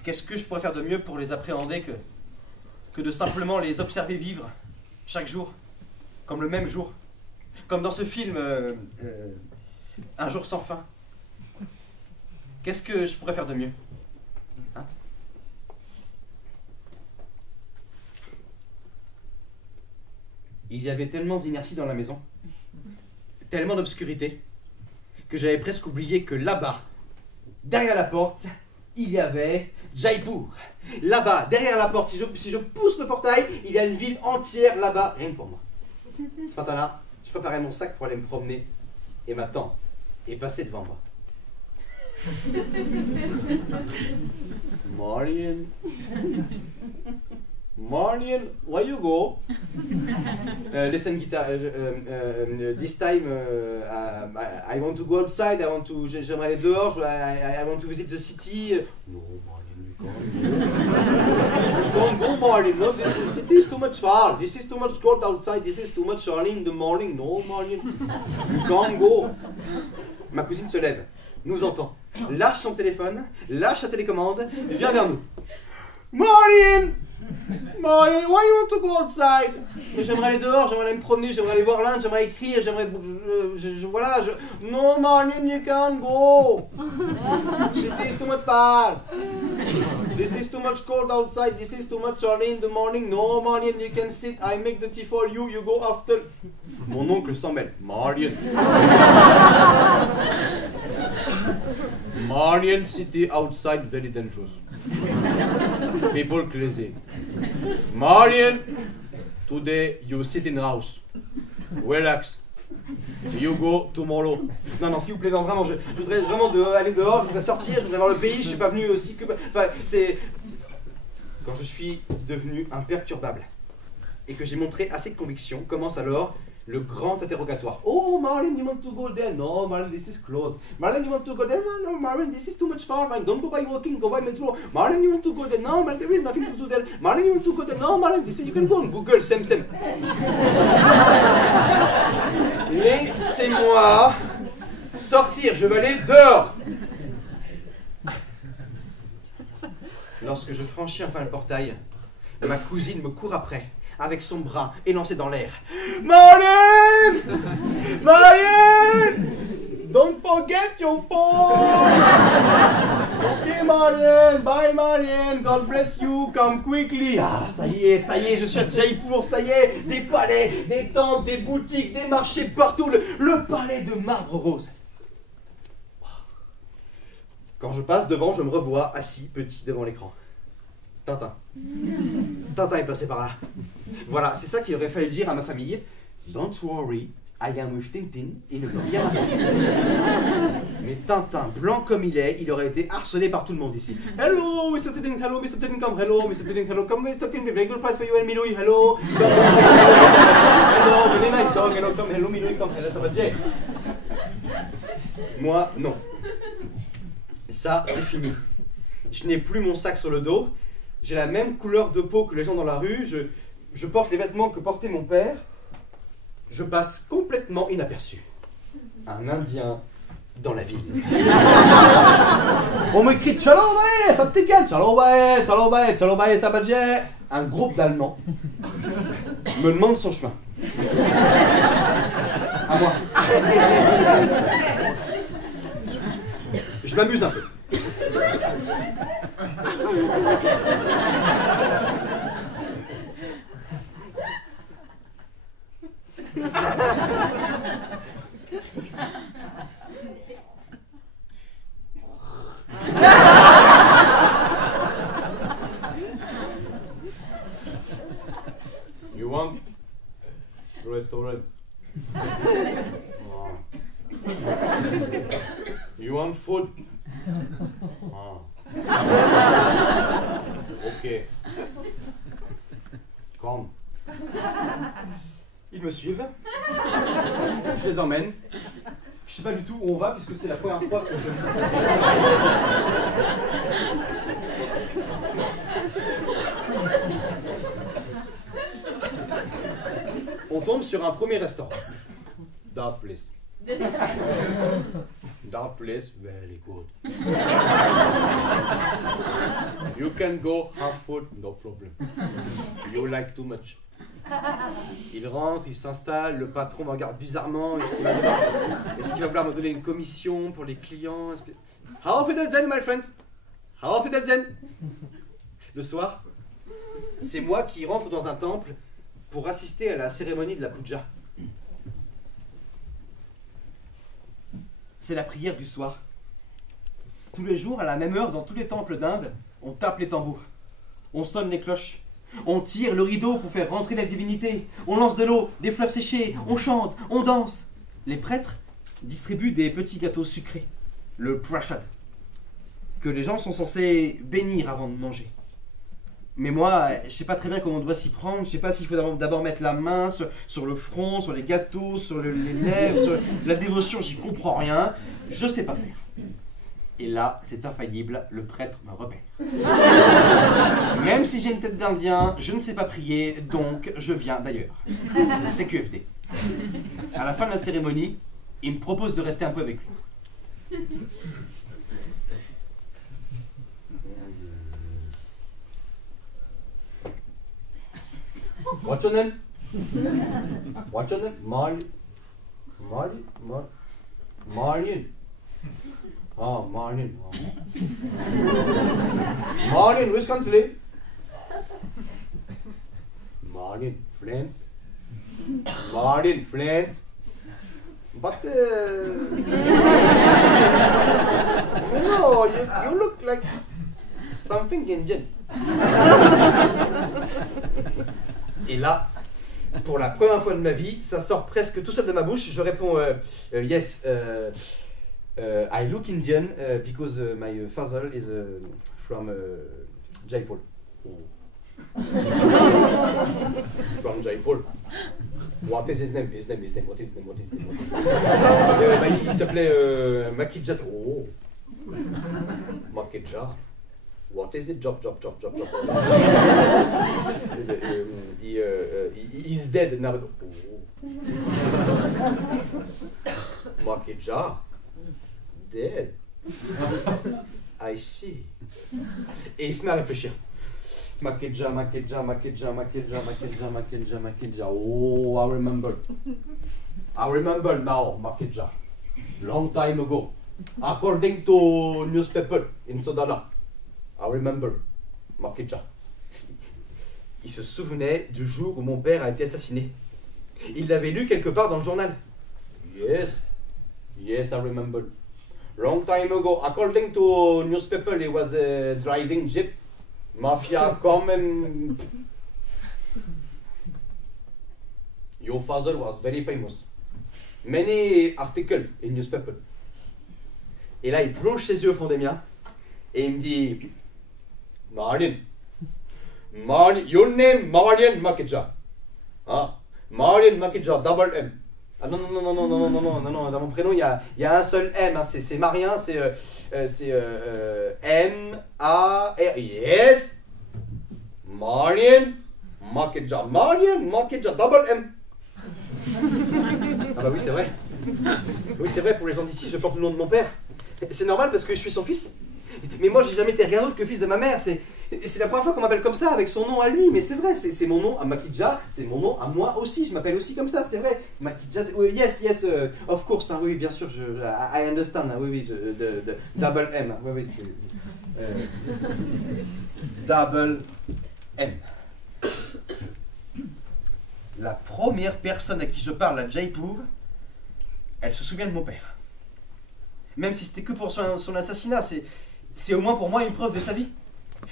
qu'est-ce que je pourrais faire de mieux pour les appréhender que de simplement les observer vivre chaque jour, comme le même jour. Comme dans ce film, Un jour sans fin. Qu'est-ce que je pourrais faire de mieux, hein? Il y avait tellement d'inertie dans la maison, tellement d'obscurité, que j'avais presque oublié que là-bas, derrière la porte, il y avait Jaipur. Là-bas, derrière la porte, si je pousse le portail, il y a une ville entière là-bas, rien que pour moi. Ce matin-là, je préparais mon sac pour aller me promener, et ma tante est passée devant moi. Marion, where you go? Listen, guitar. This time, I want to go outside. J'aimerais aller dehors. I want to visit the city. No, Marion, you can't. Don't go, Marion. No, the city is too much far. This is too much cold outside. This is too much early in the morning. No, Marion, you can't go. Ma cousine se lève, nous entend, lâche son téléphone, lâche sa télécommande, vient vers nous. Marion! Marion, why you want to go outside? J'aimerais aller dehors, j'aimerais aller me promener, j'aimerais aller voir l'Inde, j'aimerais écrire, voilà, No, Marion, you can't go. It is too much far. This is too much cold outside, this is too much early in the morning. No, Marion, you can sit, I make the tea for you, you go after. Mon oncle s'en mêle. Marion. Marion city outside very dangerous. People crazy. Marion, today you sit in house. Relax. You go tomorrow. Non, s'il vous plaît, non, vraiment, je voudrais vraiment aller dehors, je voudrais sortir, je voudrais voir le pays, je suis pas venu aussi que... Enfin, c'est... Quand je suis devenu imperturbable et que j'ai montré assez de conviction, commence alors le grand interrogatoire. Oh, Marlon, you want to go there? No, Marlon, this is close. Marlon, you want to go there? No, Marlon, this is too much far. Marlon, don't go by walking, go by metro. Marlon, you want to go there? No, Marlon, there is nothing to do there. Marlon, you want to go there? No, Marlon, this is, you can go on Google, same. Laissez-moi sortir, je vais aller dehors. Lorsque je franchis enfin le portail, ma cousine me court après, avec son bras élancé dans l'air. Marion! Marion! Don't forget your phone! Ok, Marion, bye, Marion, God bless you, come quickly. Ah, ça y est, je suis à Jaipur, ça y est, des palais, des temples, des boutiques, des marchés partout, le palais de marbre rose. Quand je passe devant, je me revois assis, petit, devant l'écran. Tintin. Tintin est passé par là. Voilà, c'est ça qu'il aurait fallu dire à ma famille. Don't worry, I am with Tintin. Il ne peut rien arriver. Mais Tintin, blanc comme il est, il aurait été harcelé par tout le monde ici. Hello, Mr. Tintin, hello, Mr. Tintin, come, hello, Mr. Tintin, hello, come, Mr. Tintin, very good price for you and Milou, hello. Hello, very nice dog, hello, come, hello, Milou, come, hello, ça va, Jay. Moi, non. Ça, c'est fini. Je n'ai plus mon sac sur le dos. J'ai la même couleur de peau que les gens dans la rue. Je porte les vêtements que portait mon père. Je passe complètement inaperçu. Un Indien dans la ville. On me crie Tchalobae, ça te gueule, Tchalobae, Tchalobae, Tchalobae, ça badge. Un groupe d'Allemands me demande son chemin. À moi. Je m'amuse un peu. You want restaurant? Oh. You want food? Oh. Ok. Come. Ils me suivent. Je les emmène. Je sais pas du tout où on va puisque c'est la première fois que je... On tombe sur un premier restaurant. That place. That place, very good. You can go have food, no problem. You like too much. Il rentre, il s'installe, le patron me regarde bizarrement. Est-ce qu'il va vouloir me donner une commission pour les clients? How auf Wiedersehen, my friend? How auf Wiedersehen? Le soir, c'est moi qui rentre dans un temple pour assister à la cérémonie de la puja. C'est la prière du soir. Tous les jours, à la même heure, dans tous les temples d'Inde, on tape les tambours. On sonne les cloches. On tire le rideau pour faire rentrer la divinité. On lance de l'eau, des fleurs séchées. On chante, on danse. Les prêtres distribuent des petits gâteaux sucrés, le prasad, que les gens sont censés bénir avant de manger. Mais moi, je sais pas très bien comment on doit s'y prendre. Je sais pas s'il faut d'abord mettre la main sur le front, sur les gâteaux, sur les lèvres, sur la dévotion. J'y comprends rien. Je sais pas faire. Et là, c'est infaillible, le prêtre me repère. Même si j'ai une tête d'Indien, je ne sais pas prier, donc je viens d'ailleurs. C'est QFD. À la fin de la cérémonie, il me propose de rester un peu avec lui. What's your name? What's your name? Marlin. Ah, Marlin. Marlin, which country? Marlin, France. Marlin, France. But no, you look like something Indian. Et là, pour la première fois de ma vie, ça sort presque tout seul de ma bouche. Je réponds yes. I look Indian because my father is from Jaipur. Oh. From Jaipur. What is his name? His name. What is his name? Il s'appelait Makidja. Oh. Makidja. What is it? Job. He's dead now. Oh. Makidja. Dead. I see. Et il se met à réfléchir. Makidja. Oh, I remember now, Makidja. Long time ago. According to newspaper in Sodala. I remember, Makidja. Il se souvenait du jour où mon père a été assassiné. Il l'avait lu quelque part dans le journal. Yes, I remember. Long time ago, according to newspaper, he was driving jeep. Mafia come and... Your father was very famous. Many articles in newspaper. Et là, il plonge ses yeux au fond des miens et il me dit... Marlin, your name Marlin Makidja. Ah, Marlin Makidja, double M. Ah non, dans mon prénom il y a un seul M, hein. C'est Marien, c'est M-A-R. Yes, Marlin Makidja, double M. Ah bah oui, c'est vrai. Oui, c'est vrai, pour les gens d'ici, je porte le nom de mon père. C'est normal parce que je suis son fils. Mais moi, j'ai jamais été rien d'autre que le fils de ma mère. C'est la première fois qu'on m'appelle comme ça, avec son nom à lui. Mais c'est vrai, c'est mon nom à Makidja, c'est mon nom à moi aussi. Je m'appelle aussi comme ça, c'est vrai. Makidja, yes, of course. Hein, oui, bien sûr, I understand. Hein, oui, double M. Oui, double M. La première personne à qui je parle à Jaipur, elle se souvient de mon père. Même si c'était que pour son assassinat, c'est au moins pour moi une preuve de sa vie.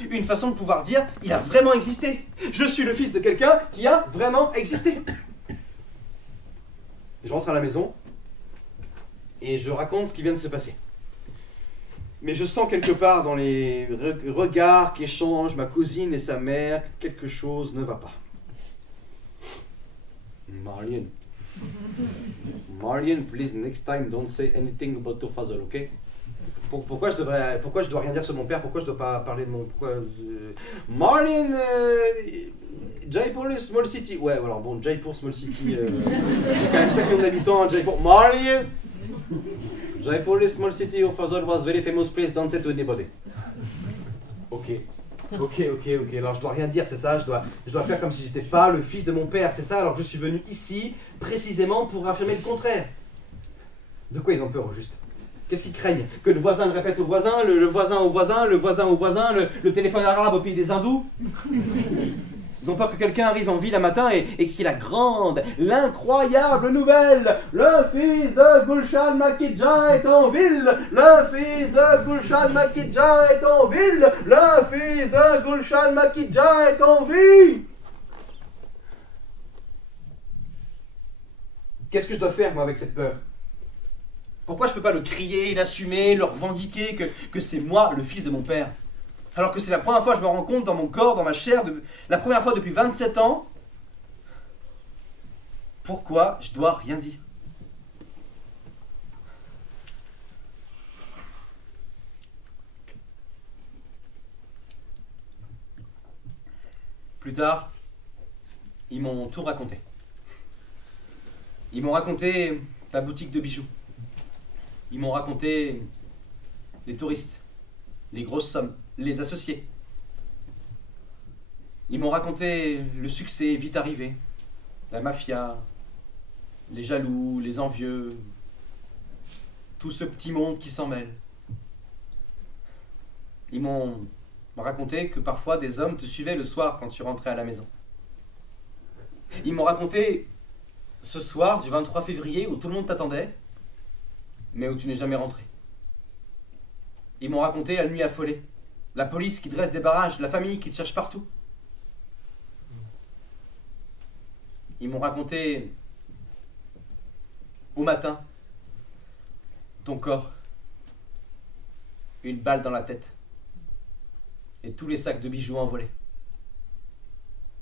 Une façon de pouvoir dire, il a vraiment existé. Je suis le fils de quelqu'un qui a vraiment existé. Je rentre à la maison et je raconte ce qui vient de se passer. Mais je sens quelque part dans les regards qu'échangent ma cousine et sa mère que quelque chose ne va pas. Marion, please, next time, don't say anything about your father, ok? Pourquoi je dois rien dire sur mon père? Pourquoi je dois pas parler de mon... Marion, Jaipur is small city. Ouais, alors bon, Jaipur, small city, il y a quand même 5 millions d'habitants, hein, Jaipur. Marion, Jaipur is small city, your father was very famous place, don't say to anybody. Ok, alors je dois rien dire, c'est ça, je dois faire comme si j'étais pas le fils de mon père, c'est ça, alors je suis venu ici, précisément pour affirmer le contraire. De quoi ils ont peur, au juste? Qu'est-ce qu'ils craignent? Que le voisin le répète au voisin, le voisin au voisin, le voisin au voisin, le téléphone arabe au pays des hindous? Ils ont peur que quelqu'un arrive en ville un matin et qu'il y ait la grande, l'incroyable nouvelle. Le fils de Gulshan Makidja est en ville. Le fils de Gulshan Makidja est en ville. Le fils de Gulshan Makidja est en vie. Qu'est-ce que je dois faire, moi, avec cette peur? Pourquoi je ne peux pas le crier, l'assumer, le revendiquer que c'est moi, le fils de mon père? Alors que c'est la première fois que je me rends compte dans mon corps, dans ma chair, la première fois depuis 27 ans, pourquoi je dois rien dire. Plus tard, ils m'ont tout raconté. Ils m'ont raconté ta boutique de bijoux. Ils m'ont raconté les touristes, les grosses sommes, les associés. Ils m'ont raconté le succès vite arrivé, la mafia, les jaloux, les envieux, tout ce petit monde qui s'en mêle. Ils m'ont raconté que parfois des hommes te suivaient le soir quand tu rentrais à la maison. Ils m'ont raconté ce soir du 23 février où tout le monde t'attendait, mais où tu n'es jamais rentré. Ils m'ont raconté la nuit affolée, la police qui dresse des barrages, la famille qui te cherche partout. Ils m'ont raconté au matin ton corps, une balle dans la tête et tous les sacs de bijoux envolés.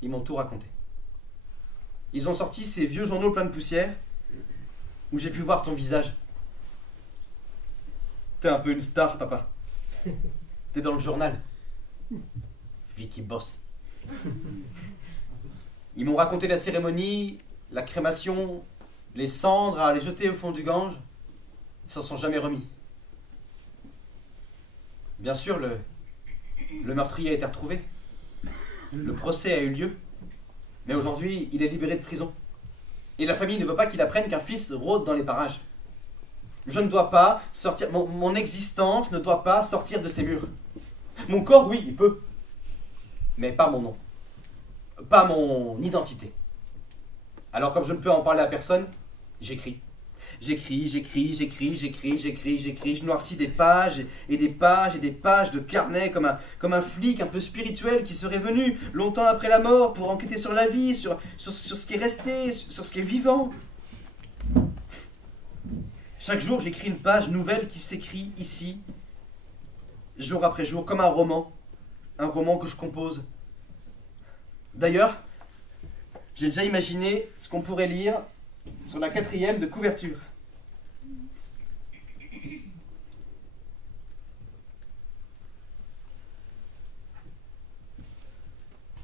Ils m'ont tout raconté. Ils ont sorti ces vieux journaux pleins de poussière où j'ai pu voir ton visage. T'es un peu une star, papa. T'es dans le journal. Vicky Boss. Ils m'ont raconté la cérémonie, la crémation, les cendres à les jeter au fond du Gange. Ils s'en sont jamais remis. Bien sûr, le meurtrier a été retrouvé. Le procès a eu lieu. Mais aujourd'hui, il est libéré de prison. Et la famille ne veut pas qu'il apprenne qu'un fils rôde dans les parages. Je ne dois pas sortir... Mon existence ne doit pas sortir de ces murs. Mon corps, oui, il peut. Mais pas mon nom. Pas mon identité. Alors comme je ne peux en parler à personne, j'écris. J'écris, je noircis des pages et des pages et des pages de carnet comme un flic un peu spirituel qui serait venu longtemps après la mort pour enquêter sur la vie, sur ce qui est resté, sur ce qui est vivant. Chaque jour, j'écris une page nouvelle qui s'écrit ici, jour après jour, comme un roman que je compose. D'ailleurs, j'ai déjà imaginé ce qu'on pourrait lire sur la 4e de couverture.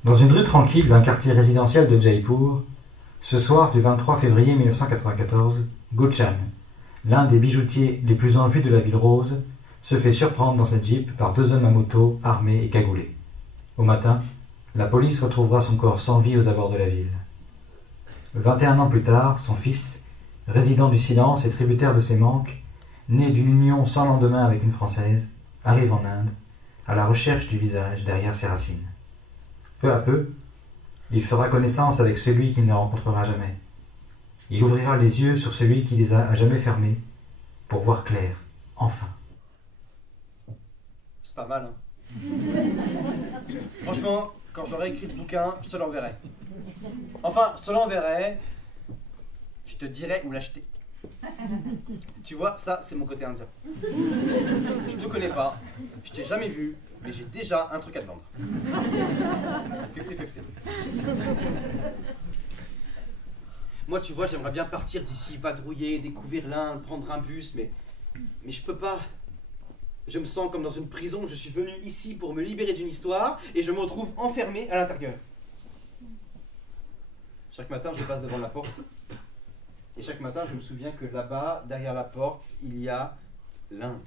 Dans une rue tranquille d'un quartier résidentiel de Jaipur, ce soir du 23 février 1994, Gulshan, l'un des bijoutiers les plus en vue de la ville rose, se fait surprendre dans sa Jeep par 2 hommes à moto, armés et cagoulés. Au matin, la police retrouvera son corps sans vie aux abords de la ville. 21 ans plus tard, son fils, résident du silence et tributaire de ses manques, né d'une union sans lendemain avec une Française, arrive en Inde, à la recherche du visage derrière ses racines. Peu à peu, il fera connaissance avec celui qu'il ne rencontrera jamais. Il ouvrira les yeux sur celui qui les a à jamais fermés, pour voir clair, enfin. C'est pas mal, hein. Franchement, quand j'aurai écrit le bouquin, je te l'enverrai. Enfin, je te l'enverrai, je te dirai où l'acheter. Tu vois, ça, c'est mon côté indien. Je te connais pas, je t'ai jamais vu, mais j'ai déjà un truc à te vendre. 50-50. Moi, tu vois, j'aimerais bien partir d'ici, vadrouiller, découvrir l'Inde, prendre un bus, mais je peux pas. Je me sens comme dans une prison, je suis venu ici pour me libérer d'une histoire, et je me retrouve enfermé à l'intérieur. Chaque matin, je passe devant la porte, et chaque matin, je me souviens que là-bas, derrière la porte, il y a l'Inde.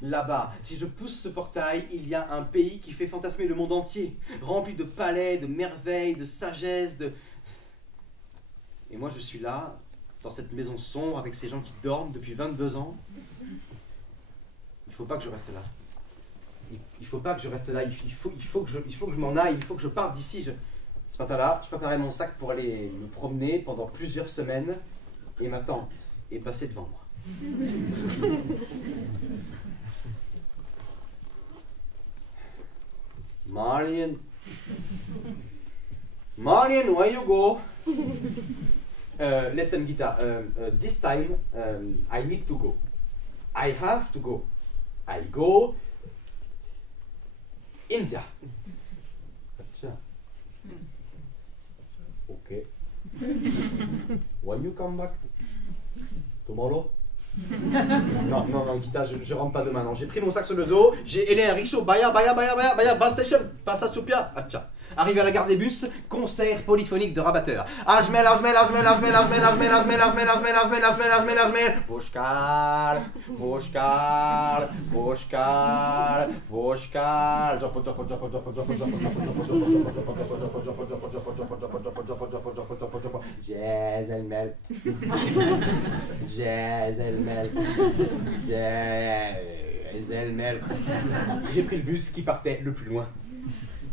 Là-bas, si je pousse ce portail, il y a un pays qui fait fantasmer le monde entier, rempli de palais, de merveilles, de sagesse, de... Et moi, je suis là, dans cette maison sombre, avec ces gens qui dorment depuis 22 ans. Il faut pas que je reste là. Il faut pas que je reste là. Il faut que je m'en aille. Il faut que je parte d'ici. Ce matin-là, je préparais mon sac pour aller me promener pendant plusieurs semaines. Et ma tante est passée devant moi. Marian, where you go? Listen, Gita. This time, I need to go. I have to go. I go. India. Acha. Okay. When you come back? Tomorrow? Non, Gita, je rentre pas demain. Non, j'ai pris mon sac sur le dos, j'ai ailé un rickshaw, baya, bus station, Pata Sopia, Acha. Arrivé à la gare des bus, concert polyphonique de rabatteurs. Ajmel, Boshkal, Jezelmel. J'ai pris le bus qui partait le plus loin.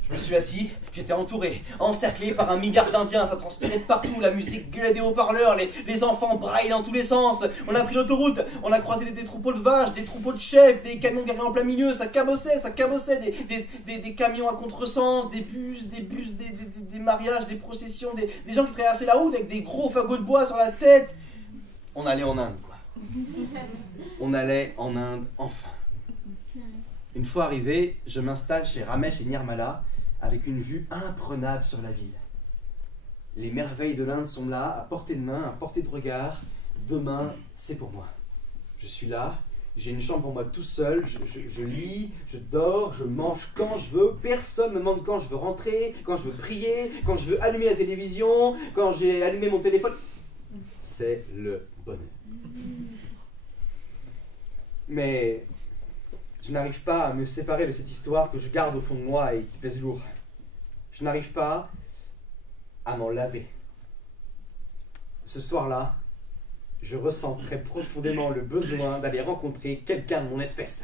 Je me suis assis, j'étais entouré, encerclé par un milliard d'Indiens, ça transpirait de partout, la musique gueulait des haut-parleurs, les enfants braillent dans tous les sens. On a pris l'autoroute, on a croisé des troupeaux de vaches, des troupeaux de chèvres, des camions garés en plein milieu, ça cabossait, des camions à contresens, des bus, des mariages, des processions, des gens qui traversaient la route avec des gros fagots de bois sur la tête. On allait en Inde, quoi. On allait en Inde, enfin. Une fois arrivé, je m'installe chez Ramesh et Nirmala avec une vue imprenable sur la ville. Les merveilles de l'Inde sont là, à portée de main, à portée de regard. Demain, c'est pour moi. Je suis là, j'ai une chambre pour moi tout seul, je lis, je dors, je mange quand je veux, personne ne me demande quand je veux rentrer, quand je veux prier, quand je veux allumer la télévision, quand j'ai allumé mon téléphone. C'est le bonheur. Mais je n'arrive pas à me séparer de cette histoire que je garde au fond de moi et qui pèse lourd. Je n'arrive pas à m'en laver. Ce soir-là, je ressens très profondément le besoin d'aller rencontrer quelqu'un de mon espèce.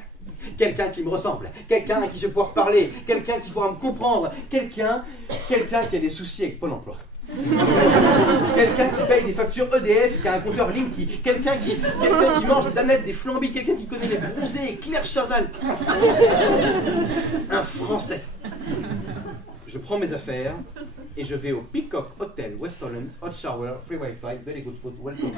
Quelqu'un qui me ressemble, quelqu'un à qui je vais pouvoir parler, quelqu'un qui pourra me comprendre, quelqu'un qui a des soucis avec Pôle emploi. Quelqu'un qui paye des factures EDF, qui a un compteur Linky, quelqu'un qui mange des danettes, des flambis, quelqu'un qui connaît les bronzés et Claire Chazal. Un Français. Je prends mes affaires et je vais au Peacock Hotel West Holland, hot shower, free wifi, very good food, welcome.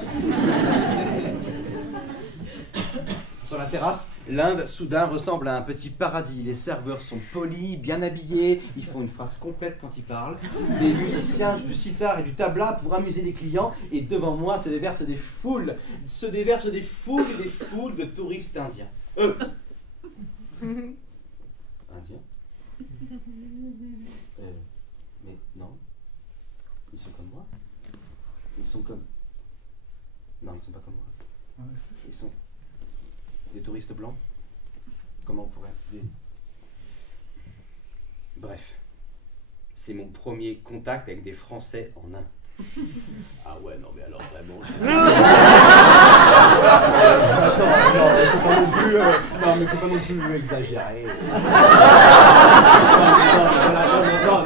Sur la terrasse, l'Inde soudain ressemble à un petit paradis. Les serveurs sont polis, bien habillés, ils font une phrase complète quand ils parlent. Des musiciens jouent du sitar et du tabla pour amuser les clients. Et devant moi se déversent des foules de touristes indiens. Indiens mais non, ils sont comme moi. Ils sont comme... Non, ils sont pas comme moi. Ils sont des touristes blancs. comment on pourrait appeler? Bref, c'est mon premier contact avec des Français en Inde. Ah ouais, non mais alors vraiment... Non, mais faut pas non plus exagérer. Non,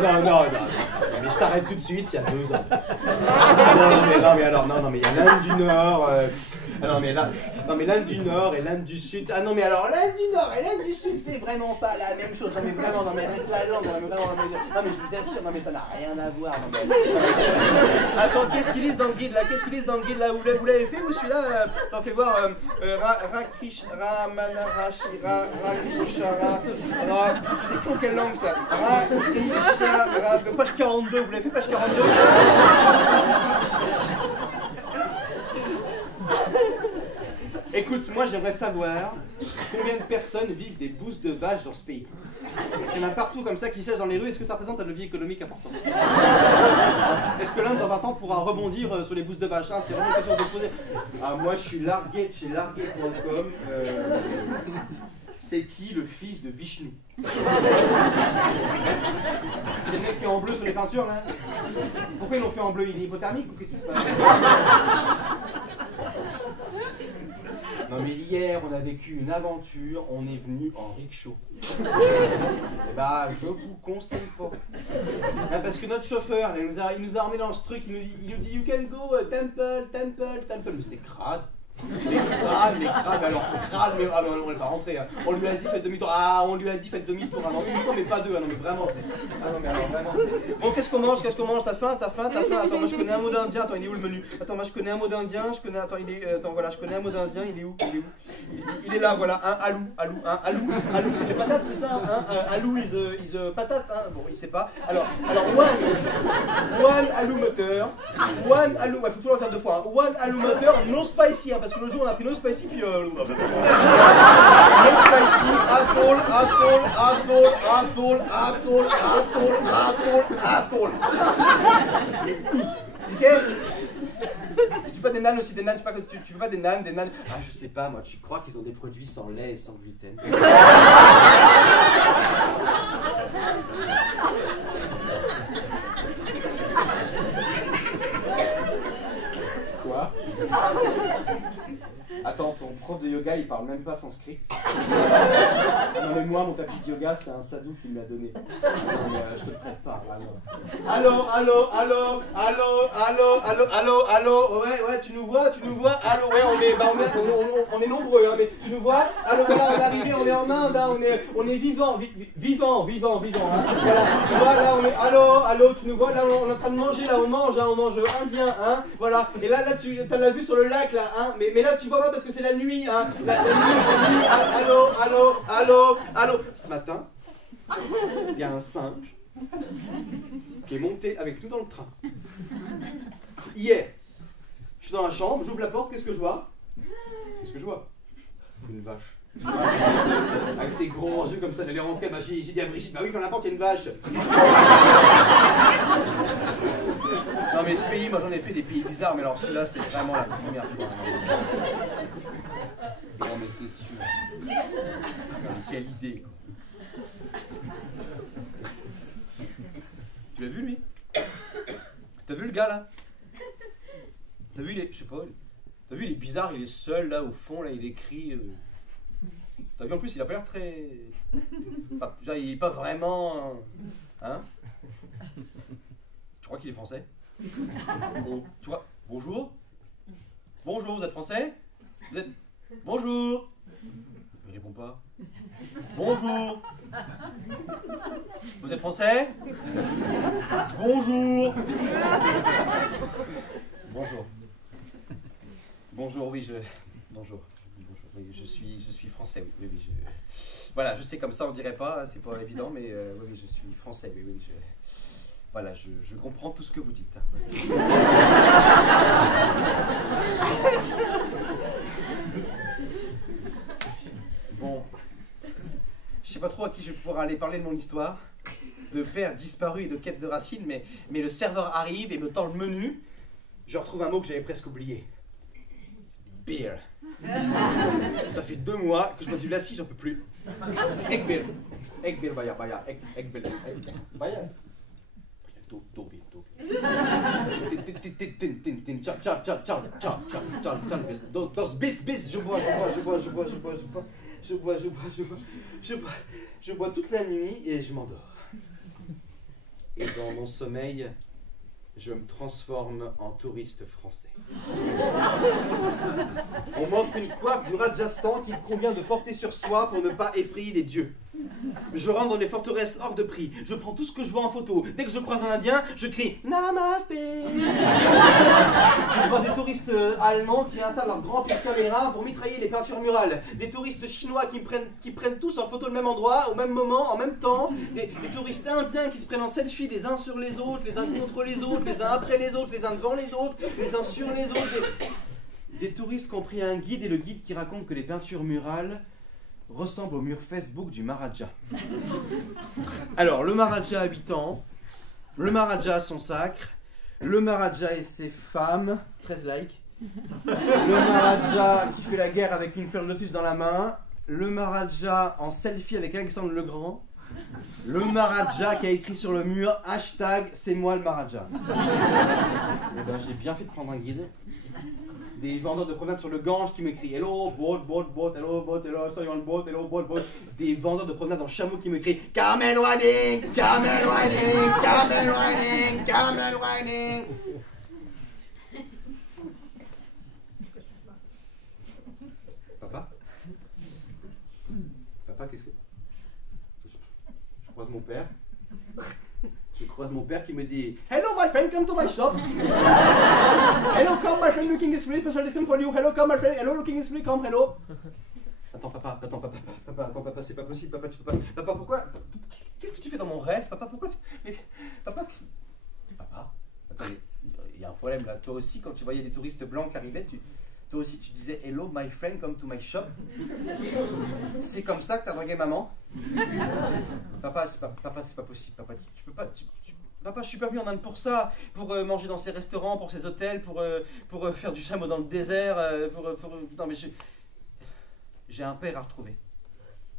mais je t'arrête tout de suite, il y a 2 ans. Non, mais il y a l'Inde du Nord... non mais l'Inde du Nord et l'Inde du Sud. Ah non mais alors l'Inde du Nord et l'Inde du Sud c'est vraiment pas la même chose. Non mais vraiment, non mais rien que la langue, non mais je vous assure, non mais ça n'a rien à voir. Non, mais... Attends, qu'est-ce qu'ils lisent dans le guide là? Qu'est-ce qu'ils lisent dans le guide là? Vous l'avez fait ou celui-là? T'en fais voir Rakrish, Ramanarashi, Rakrishara, c'est con quelle langue ça? Rakrishara, page 42, vous l'avez fait page 42? Écoute, moi j'aimerais savoir combien de personnes vivent des bousses de vache dans ce pays. Parce qu'il y en a partout comme ça qui siègent dans les rues, est-ce que ça représente un levier économique important? Est-ce que l'Inde dans 20 ans pourra rebondir sur les bousses de vache? C'est vraiment une question de se poser. Ah, moi je suis largué de chez largué.com. C'est qui le fils de Vishnu? C'est le mec qui est en bleu sur les peintures là? Pourquoi ils l'ont fait en bleu? Il est hypothermique ou qu'est-ce qui se passe? Non mais hier on a vécu une aventure, on est venu en rickshaw. Et bah je vous conseille pas. Parce que notre chauffeur, il nous a emmené dans ce truc, il nous dit you can go temple, mais c'était crade. Mais crade, alors crade, mais ah non, on n'est pas rentré. Hein. On lui a dit faites demi-tour. Ah, on lui a dit faites demi-tour. Ah non, une fois mais pas deux. Ah non mais vraiment c'est. Ah non mais alors vraiment c'est. Bon qu'est-ce qu'on mange? T'as faim? Attends, moi je connais un mot d'indien. Attends, il est où le menu? Attends, moi je connais un mot d'indien. Attends, voilà, je connais un mot d'indien. Il est où? Il est là, voilà. Alou, c'est des patates, c'est ça? Alou is patate. Hein. Bon, il sait pas. Alors one alou moteur. One alou. Ouais, faut toujours le dire 2 fois. Hein. One alou moteur, no spicy. Hein, parce que l'autre jour on a pris no spicy puis no spicy, atoll. Ok? Tu veux pas des nanes aussi, des nanes, tu veux pas des nanes? Ah je sais pas moi, tu crois qu'ils ont des produits sans lait et sans gluten? Quoi? Attends, ton prof de yoga il parle même pas sanskrit. Non mais moi mon tapis de yoga c'est un sadhu qui me l'a donné. Non mais je te prête pas. Allô, ouais, tu nous vois, allô, ouais, on est nombreux, hein, mais tu nous vois, allô, voilà, on est arrivé, on est en Inde, hein, on est vivant, hein, voilà, tu vois, là, on est, allô, tu nous vois, là, on est en train de manger, là, on mange indien, hein, voilà, et là, tu as la vue sur le lac, là, hein, mais là, tu vois pas parce que c'est la nuit, hein, la nuit, allô, ce matin, il y a un singe qui est monté avec nous dans le train. Hier, je suis dans la chambre, j'ouvre la porte, qu'est-ce que je vois? Une vache. Avec ses gros yeux comme ça, elle est rentrée, bah, j'ai dit à Brigitte, bah oui, ferme la porte, il y a une vache. Non mais ce pays, moi j'en ai fait des pays bizarres, mais alors celui-là c'est vraiment la première fois. Non mais c'est sûr. Quelle idée. Tu l'as vu lui? T'as vu le gars là? T'as vu, je sais pas, t'as vu il est bizarre, il est seul là au fond, là il écrit. T'as vu en plus il a pas l'air très. Genre, il est pas vraiment. Hein? Tu crois qu'il est français? Oh, tu vois? Bonjour? Bonjour, vous êtes français? Vous êtes. Bonjour! Il répond pas. Bonjour! Vous êtes français? Bonjour! Bonjour, oui, Bonjour, oui, je suis français, oui, Voilà, je sais comme ça on dirait pas, c'est pas évident, mais oui, je suis français, oui, Voilà, je comprends tout ce que vous dites. Hein. Bon, je sais pas trop à qui je vais pouvoir aller parler de mon histoire, de père disparu et de quête de racines, mais le serveur arrive et me tend le menu. Je retrouve un mot que j'avais presque oublié. Beer. Ça fait 2 mois que je bois du lassi, j'en peux plus. Ekbel, baya, ekbel, baya. Tobi. Dos bis, je bois toute la nuit et je m'endors. Et dans mon sommeil, je me transforme en touriste français. On m'offre une coiffe du Rajasthan qu'il convient de porter sur soi pour ne pas effrayer les dieux. Je rentre dans les forteresses hors de prix. Je prends tout ce que je vois en photo. Dès que je croise un Indien, je crie Namasté. Je vois des touristes allemands qui installent leur grand pire caméra pour mitrailler les peintures murales. Des touristes chinois qui prennent tous en photo le même endroit, au même moment, en même temps. Des touristes indiens qui se prennent en selfie les uns sur les autres, les uns contre les autres, les uns après les autres, les uns devant les autres, les uns sur les autres. Des touristes qui ont pris un guide et le guide qui raconte que les peintures murales ressemble au mur Facebook du Maharaja. Alors, le Maharaja a 8 ans, le Maharaja a son sacre, le Maharaja et ses femmes, 13 likes, le Maharaja qui fait la guerre avec une fleur de lotus dans la main, le Maharaja en selfie avec Alexandre le Grand, le Maharaja qui a écrit sur le mur # c'est moi le Maharaja. Eh ben, j'ai bien fait de prendre un guide. Des vendeurs de promenade sur le Gange qui m'écrient Hello, boat, hello, so you on boat, hello, boat. Des vendeurs de promenade en chameau qui m'écrient Camel riding. Papa, qu'est-ce que... Je croise mon père. Je croise mon père qui me dit Hello my friend, come to my shop. Hello, come my friend, looking is free, special discount for you. Hello, come my friend, hello, looking is free, come, hello. Attends papa, c'est pas possible, papa, tu peux pas. Papa, pourquoi? Qu'est-ce que tu fais dans mon rêve? Papa, pourquoi tu... Mais, papa, attends, il y a un problème là. Toi aussi, quand tu voyais des touristes blancs qui arrivaient, toi aussi tu disais Hello my friend, come to my shop. C'est comme ça que t'as dragué maman? Papa, c'est pas possible. Papa, tu peux pas. Papa, je suis pas venu en Inde pour ça, pour manger dans ces restaurants, pour ces hôtels, pour faire du chameau dans le désert, non mais j'ai un père à retrouver,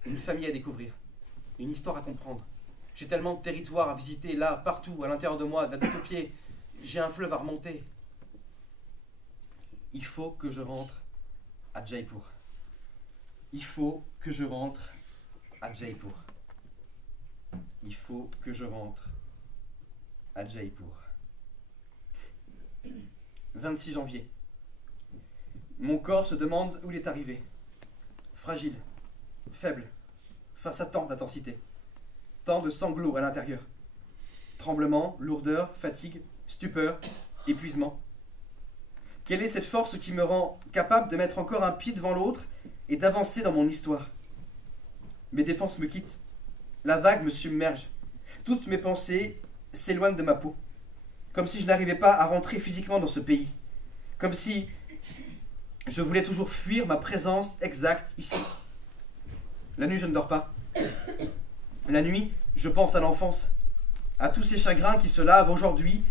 une famille à découvrir, une histoire à comprendre. J'ai tellement de territoires à visiter là, partout, à l'intérieur de moi, de la tête aux pieds. J'ai un fleuve à remonter. Il faut que je rentre à Jaipur. Il faut que je rentre à Jaipur. Il faut que je rentre à Jaipur. 26 janvier. Mon corps se demande où il est arrivé. Fragile, faible, face à tant d'intensité. Tant de sanglots à l'intérieur. Tremblement, lourdeur, fatigue, stupeur, épuisement. Quelle est cette force qui me rend capable de mettre encore un pied devant l'autre et d'avancer dans mon histoire? Mes défenses me quittent. La vague me submerge. Toutes mes pensées s'éloignent de ma peau. Comme si je n'arrivais pas à rentrer physiquement dans ce pays. Comme si je voulais toujours fuir ma présence exacte ici. La nuit, je ne dors pas. La nuit, je pense à l'enfance, à tous ces chagrins qui se lavent aujourd'hui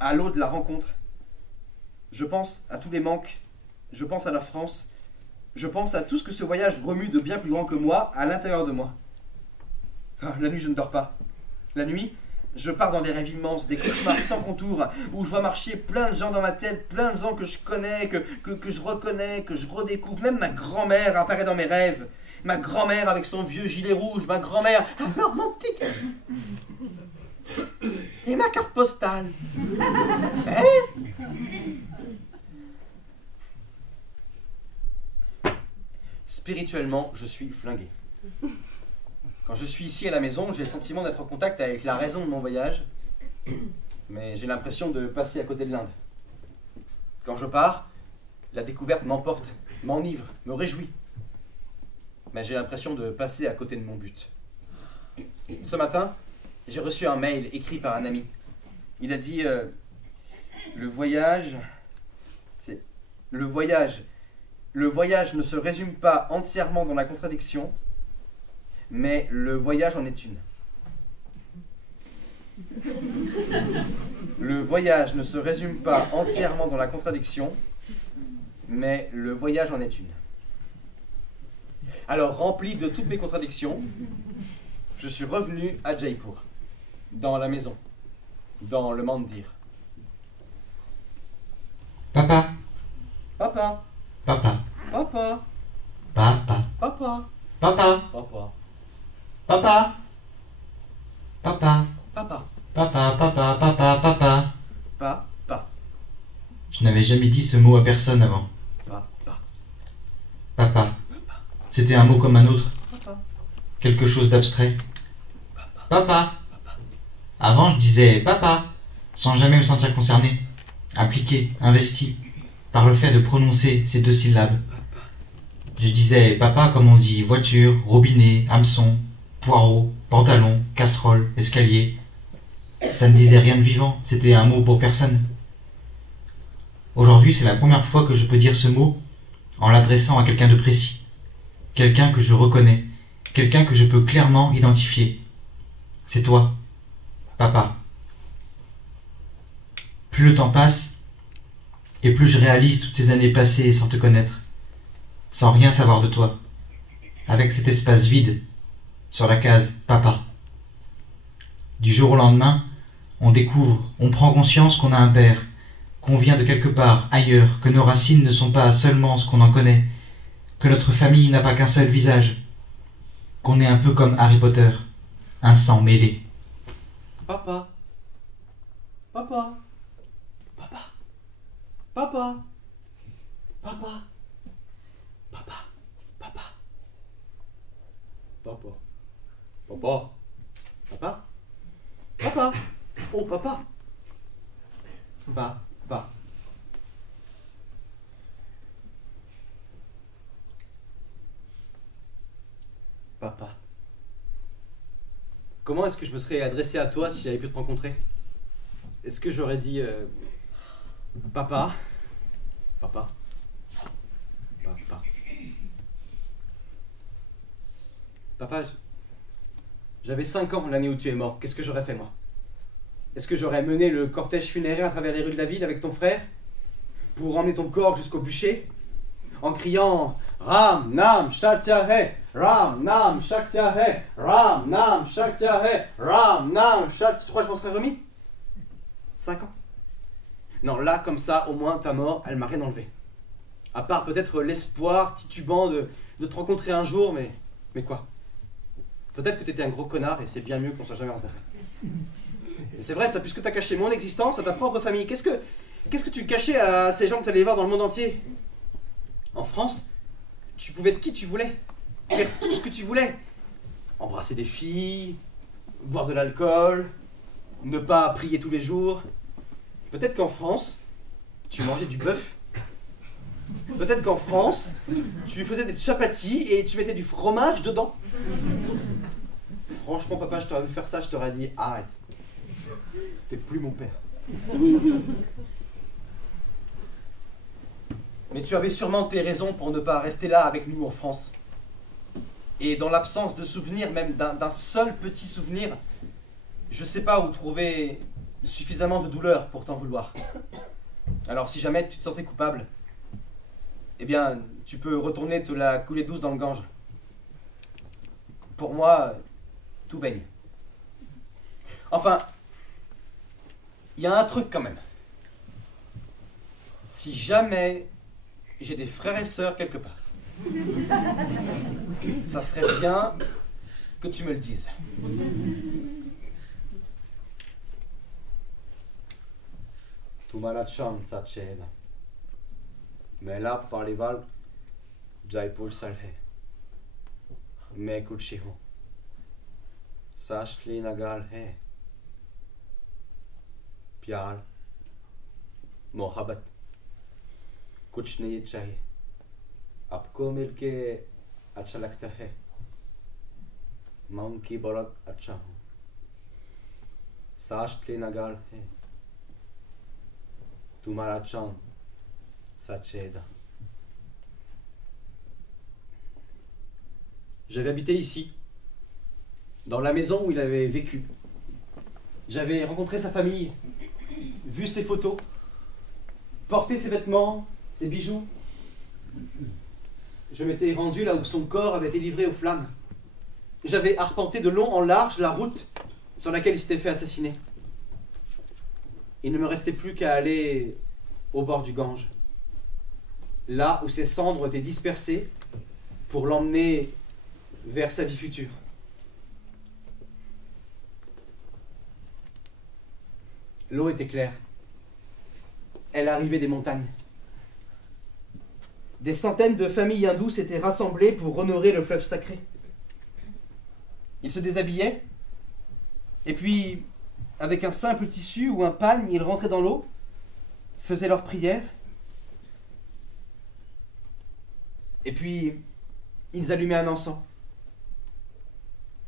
à l'eau de la rencontre. Je pense à tous les manques, je pense à la France, je pense à tout ce que ce voyage remue de bien plus grand que moi à l'intérieur de moi. La nuit, je ne dors pas. La nuit, je pars dans des rêves immenses, des cauchemars sans contour, où je vois marcher plein de gens dans ma tête, plein de gens que je connais, que je reconnais, que je redécouvre. Même ma grand-mère apparaît dans mes rêves. Ma grand-mère avec son vieux gilet rouge, ma grand-mère... Alors mon petit... Et ma carte postale. Hein? Spirituellement, je suis flingué. Quand je suis ici à la maison, j'ai le sentiment d'être en contact avec la raison de mon voyage, mais j'ai l'impression de passer à côté de l'Inde. Quand je pars, la découverte m'emporte, m'enivre, me réjouit. Mais j'ai l'impression de passer à côté de mon but. Ce matin, j'ai reçu un mail écrit par un ami. Il a dit le voyage ne se résume pas entièrement dans la contradiction, mais le voyage en est une. Le voyage ne se résume pas entièrement dans la contradiction, mais le voyage en est une. Alors, rempli de toutes mes contradictions, je suis revenu à Jaipur, dans la maison, dans le mandir. Papa, Papa, papa, papa, papa, papa, papa, papa, papa, papa, papa, papa, papa, papa, papa. papa, Je n'avais jamais dit ce mot à personne avant. papa, Papa. C'était un mot comme un autre. papa, Quelque chose d'abstrait. Papa. Avant, je disais papa, sans jamais me sentir concerné, impliqué, investi, par le fait de prononcer ces deux syllabes. Je disais papa comme on dit voiture, robinet, hameçon, poireau, pantalon, casserole, escalier. Ça ne disait rien de vivant, c'était un mot pour personne. Aujourd'hui, c'est la première fois que je peux dire ce mot en l'adressant à quelqu'un de précis, quelqu'un que je reconnais, quelqu'un que je peux clairement identifier. C'est toi, papa. Plus le temps passe, et plus je réalise toutes ces années passées sans te connaître, sans rien savoir de toi, avec cet espace vide sur la case papa. Du jour au lendemain, on découvre, on prend conscience qu'on a un père, qu'on vient de quelque part ailleurs, que nos racines ne sont pas seulement ce qu'on en connaît, que notre famille n'a pas qu'un seul visage, qu'on est un peu comme Harry Potter, un sang mêlé. papa, papa, papa, papa, papa, papa, papa, papa, papa, papa, papa, oh papa, papa. Papa. Comment est-ce que je me serais adressé à toi si j'avais pu te rencontrer? Est-ce que j'aurais dit papa, papa, papa, papa, j'avais 5 ans l'année où tu es mort. Qu'est-ce que j'aurais fait moi? Est-ce que j'aurais mené le cortège funéraire à travers les rues de la ville avec ton frère pour emmener ton corps jusqu'au bûcher en criant Ram Nam Shakya-hai, Ram Nam Shakya-hai, Ram Nam Shakya-hai, Ram Nam Shakya. Tu crois que je m'en serais remis? 5 ans? Non, là, comme ça, au moins, ta mort, elle m'a rien enlevé. À part peut-être l'espoir titubant de te rencontrer un jour, mais quoi? Peut-être que t'étais un gros connard et c'est bien mieux qu'on soit jamais rencontrés. Et c'est vrai, ça, puisque t'as caché mon existence à ta propre famille. Qu'est-ce que tu cachais à ces gens que t'allais voir dans le monde entier? En France, tu pouvais être qui tu voulais, faire tout ce que tu voulais. Embrasser des filles, boire de l'alcool, ne pas prier tous les jours. Peut-être qu'en France, tu mangeais du bœuf. Peut-être qu'en France, tu faisais des chapatis et tu mettais du fromage dedans. Franchement, papa, je t'aurais vu faire ça, je t'aurais dit arrête. T'es plus mon père. Mais tu avais sûrement tes raisons pour ne pas rester là avec nous en France. Et dans l'absence de souvenirs, même d'un seul petit souvenir, je sais pas où trouver suffisamment de douleur pour t'en vouloir. Alors si jamais tu te sentais coupable, eh bien, tu peux retourner te la couler douce dans le Gange. Pour moi, tout baigne. Enfin, il y a un truc quand même. Si jamais j'ai des frères et sœurs quelque part, ça serait bien que tu me le dises. तुम्हारा चांद सच है ना मेला पारिवाल जयपुर सर है मैं कुछ हूँ साशली नगार है प्यार मोहब्बत कुछ नहीं चाहिए आपको मिलके अच्छा लगता है मैं उनकी बहुत अच्छा हूँ साशली नगार है तुम्हारा चांद Sacheda. J'avais habité ici, dans la maison où il avait vécu. J'avais rencontré sa famille, vu ses photos, porté ses vêtements, ses bijoux. Je m'étais rendu là où son corps avait été livré aux flammes. J'avais arpenté de long en large la route sur laquelle il s'était fait assassiner. Il ne me restait plus qu'à aller au bord du Gange, là où ses cendres étaient dispersées pour l'emmener vers sa vie future. L'eau était claire. Elle arrivait des montagnes. Des centaines de familles hindoues s'étaient rassemblées pour honorer le fleuve sacré. Ils se déshabillaient, et puis, avec un simple tissu ou un pagne, ils rentraient dans l'eau, faisaient leurs prières, et puis, ils allumaient un encens,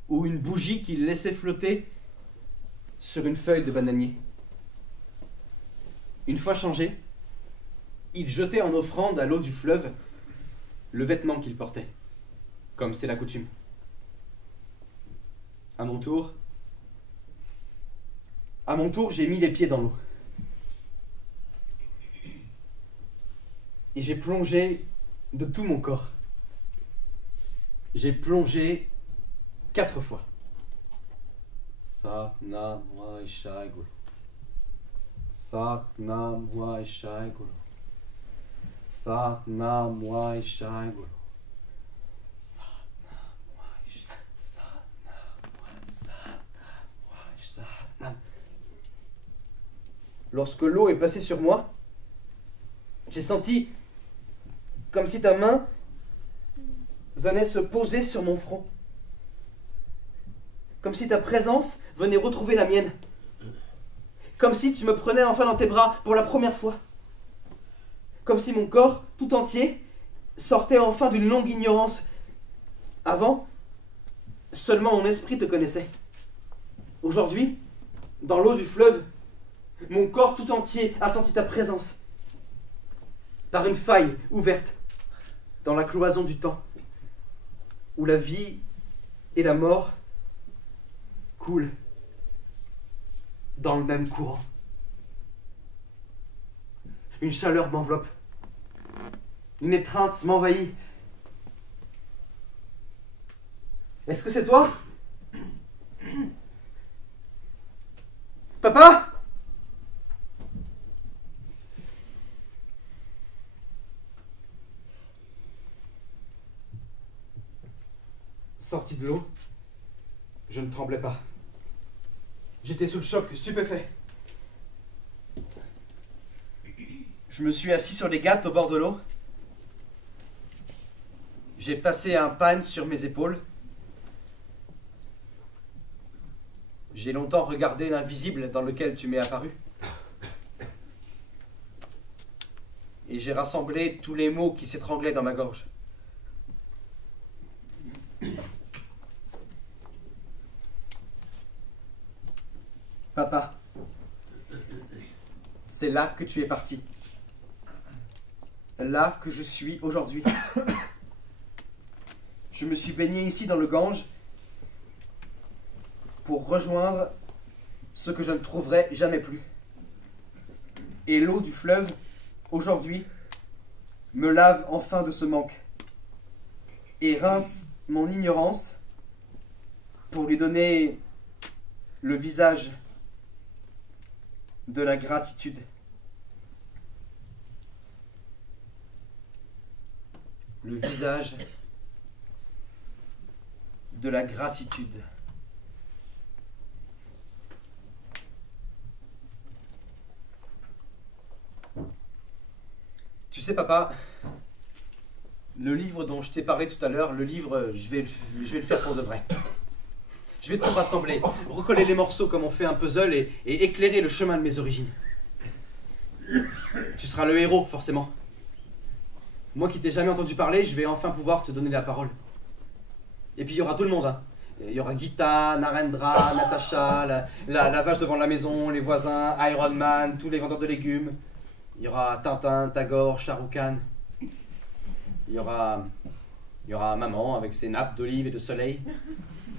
ou une bougie qu'ils laissaient flotter sur une feuille de bananier. Une fois changés, ils jetaient en offrande à l'eau du fleuve le vêtement qu'ils portaient, comme c'est la coutume. À mon tour, j'ai mis les pieds dans l'eau. Et j'ai plongé de tout mon corps. J'ai plongé 4 fois. Satnam Waishai Guru. Satnam Waishai Guru. Satnam Waishai Guru. Lorsque l'eau est passée sur moi, j'ai senti comme si ta main venait se poser sur mon front. Comme si ta présence venait retrouver la mienne. Comme si tu me prenais enfin dans tes bras pour la première fois. Comme si mon corps tout entier sortait enfin d'une longue ignorance. Avant, seulement mon esprit te connaissait. Aujourd'hui, dans l'eau du fleuve, mon corps tout entier a senti ta présence. Par une faille ouverte dans la cloison du temps, où la vie et la mort coulent dans le même courant. Une chaleur m'enveloppe. Une étreinte m'envahit. Est-ce que c'est toi? Papa? Sorti de l'eau, je ne tremblais pas. J'étais sous le choc, stupéfait. Je me suis assis sur les gâtes au bord de l'eau. J'ai passé un pagne sur mes épaules. J'ai longtemps regardé l'invisible dans lequel tu m'es apparu. Et j'ai rassemblé tous les mots qui s'étranglaient dans ma gorge. Papa, c'est là que tu es parti. Là que je suis aujourd'hui. Je me suis baigné ici dans le Gange pour rejoindre ce que je ne trouverai jamais plus. Et l'eau du fleuve, aujourd'hui, me lave enfin de ce manque et rince mon ignorance pour lui donner le visage de la gratitude. Le visage de la gratitude. Tu sais, papa, le livre dont je t'ai parlé tout à l'heure, le livre, je vais le faire pour de vrai. Je vais tout rassembler, recoller les morceaux comme on fait un puzzle et éclairer le chemin de mes origines. Tu seras le héros, forcément. Moi qui t'ai jamais entendu parler, je vais enfin pouvoir te donner la parole. Et puis il y aura tout le monde. Hein. Il y aura Gita, Narendra, Natasha, la vache devant la maison, les voisins, Iron Man, tous les vendeurs de légumes. Il y aura Tintin, Tagore, Shah Rukh Khan. Il y aura maman avec ses nappes d'olive et de soleil.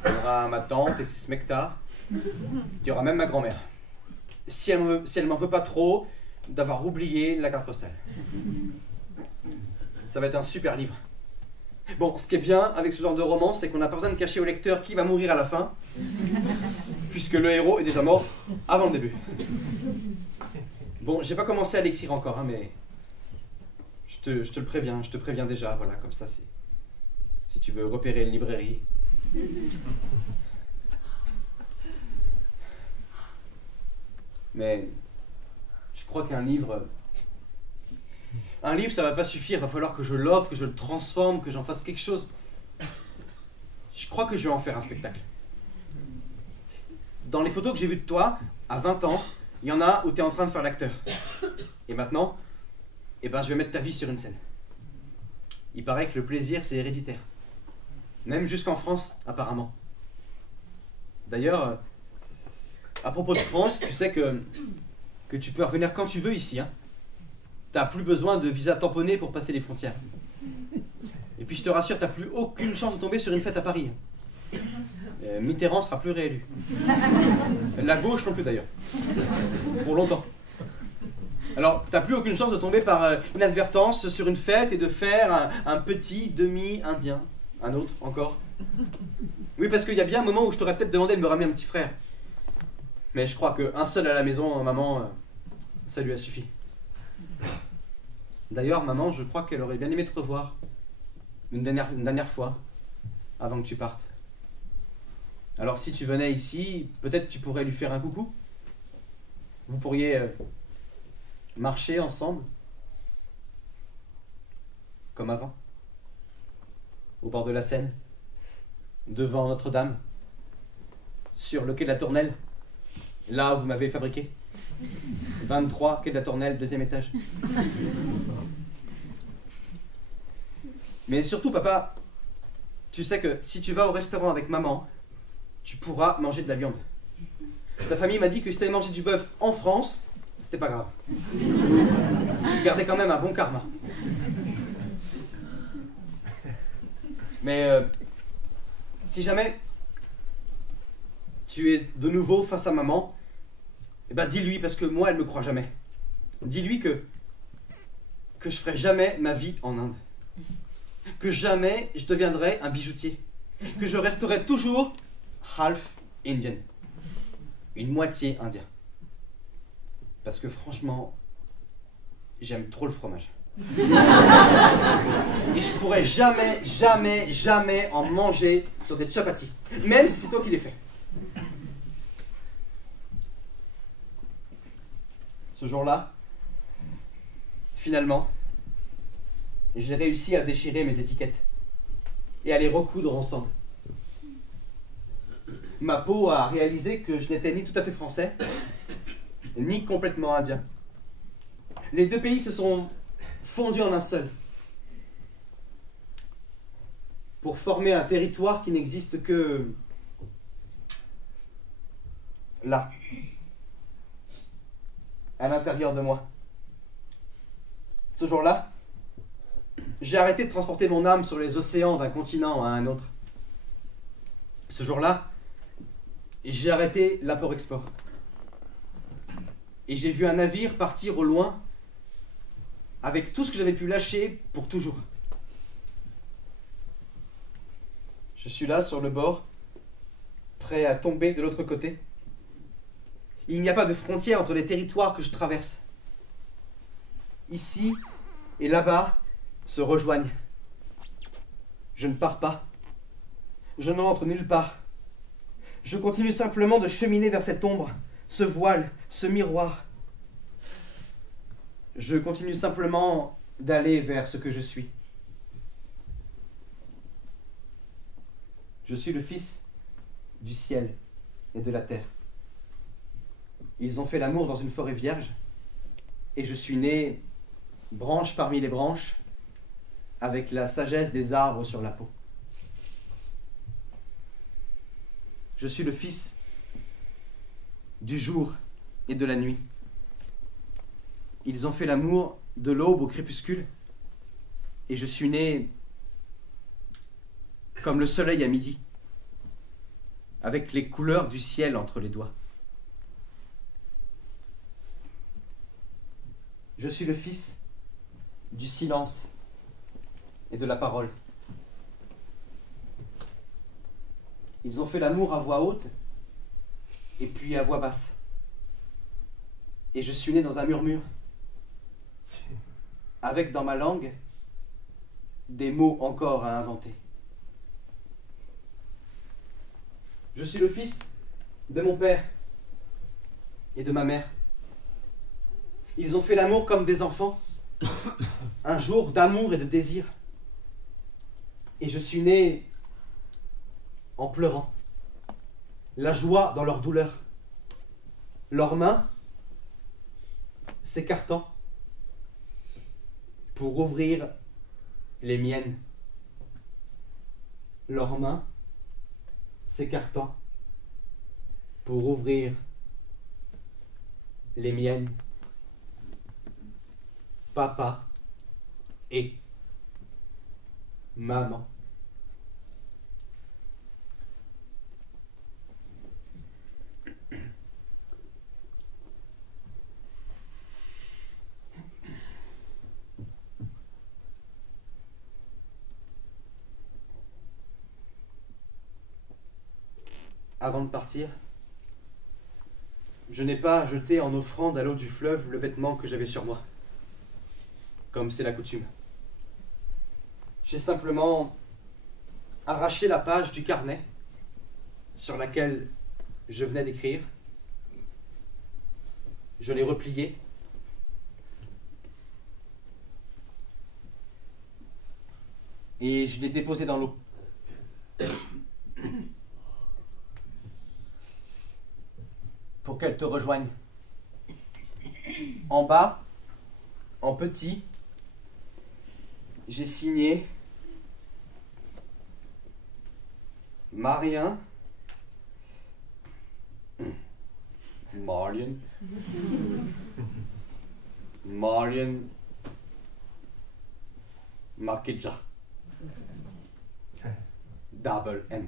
Il y aura ma tante et ses smectas. Il y aura même ma grand-mère. Si elle m'en veut pas trop d'avoir oublié la carte postale. Ça va être un super livre. Bon, ce qui est bien avec ce genre de roman, c'est qu'on n'a pas besoin de cacher au lecteur qui va mourir à la fin, puisque le héros est déjà mort avant le début. Bon, j'ai pas commencé à l'écrire encore, hein, mais je te le préviens, je te préviens déjà, voilà, comme ça, si tu veux repérer une librairie. Mais je crois qu'un livre, ça va pas suffire, va falloir que je l'offre, que je le transforme, que j'en fasse quelque chose. Je crois que je vais en faire un spectacle. Dans les photos que j'ai vues de toi, à 20 ans, il y en a où tu es en train de faire l'acteur. Et maintenant, je vais mettre ta vie sur une scène. Il paraît que le plaisir, c'est héréditaire. Même jusqu'en France, apparemment. D'ailleurs, à propos de France, tu sais que tu peux revenir quand tu veux ici. Hein. T'as plus besoin de visa tamponné pour passer les frontières. Et puis je te rassure, t'as plus aucune chance de tomber sur une fête à Paris. Mitterrand sera plus réélu. La gauche non plus d'ailleurs. Pour longtemps. Alors, t'as plus aucune chance de tomber par inadvertance sur une fête et de faire un petit demi-indien. Un autre, encore. Oui, parce qu'il y a bien un moment où je t'aurais peut-être demandé de me ramener un petit frère. Mais je crois qu'un seul à la maison, maman, ça lui a suffi. D'ailleurs, maman, je crois qu'elle aurait bien aimé te revoir. Une dernière fois, avant que tu partes. Alors si tu venais ici, peut-être tu pourrais lui faire un coucou. Vous pourriez marcher ensemble. Comme avant. Au bord de la Seine. Devant Notre-Dame. Sur le quai de la Tournelle. Là où vous m'avez fabriqué. 23, quai de la Tournelle, 2e étage. Mais surtout, papa, tu sais que si tu vas au restaurant avec maman, tu pourras manger de la viande. Ta famille m'a dit que si tu avais mangé du bœuf en France, c'était pas grave. Tu gardais quand même un bon karma. Mais si jamais tu es de nouveau face à maman, dis-lui, parce que moi, elle me croit jamais. Dis-lui que je ferai jamais ma vie en Inde. Que jamais je deviendrai un bijoutier. Que je resterai toujours half Indian. Une moitié indien. Parce que franchement, j'aime trop le fromage. Et je pourrais jamais en manger sur des chapatis. Même si c'est toi qui les fais. Ce jour-là, finalement, j'ai réussi à déchirer mes étiquettes et à les recoudre ensemble. Ma peau a réalisé que je n'étais ni tout à fait français, ni complètement indien. Les deux pays se sont fondus en un seul, pour former un territoire qui n'existe que là, à l'intérieur de moi. Ce jour-là, j'ai arrêté de transporter mon âme sur les océans d'un continent à un autre. Ce jour-là, j'ai arrêté l'import-export. Et j'ai vu un navire partir au loin avec tout ce que j'avais pu lâcher pour toujours. Je suis là sur le bord, prêt à tomber de l'autre côté. Il n'y a pas de frontière entre les territoires que je traverse. Ici et là-bas se rejoignent. Je ne pars pas. Je ne rentre nulle part. Je continue simplement de cheminer vers cette ombre, ce voile, ce miroir. Je continue simplement d'aller vers ce que je suis. Je suis le fils du ciel et de la terre. Ils ont fait l'amour dans une forêt vierge, et je suis né, branche parmi les branches, avec la sagesse des arbres sur la peau. Je suis le fils du jour et de la nuit. Ils ont fait l'amour de l'aube au crépuscule, et je suis né comme le soleil à midi, avec les couleurs du ciel entre les doigts. Je suis le fils du silence et de la parole. Ils ont fait l'amour à voix haute et puis à voix basse. Et je suis né dans un murmure, avec dans ma langue des mots encore à inventer. Je suis le fils de mon père et de ma mère. Ils ont fait l'amour comme des enfants, un jour d'amour et de désir. Et je suis né en pleurant, la joie dans leur douleur, leurs mains s'écartant pour ouvrir les miennes. Leurs mains s'écartant pour ouvrir les miennes. Papa et maman. Avant de partir, je n'ai pas jeté en offrande à l'eau du fleuve le vêtement que j'avais sur moi, comme c'est la coutume. J'ai simplement arraché la page du carnet sur laquelle je venais d'écrire. Je l'ai repliée. Et je l'ai déposé dans l'eau. Pour qu'elle te rejoigne. En bas, en petit, j'ai signé Marian Makija. Double M.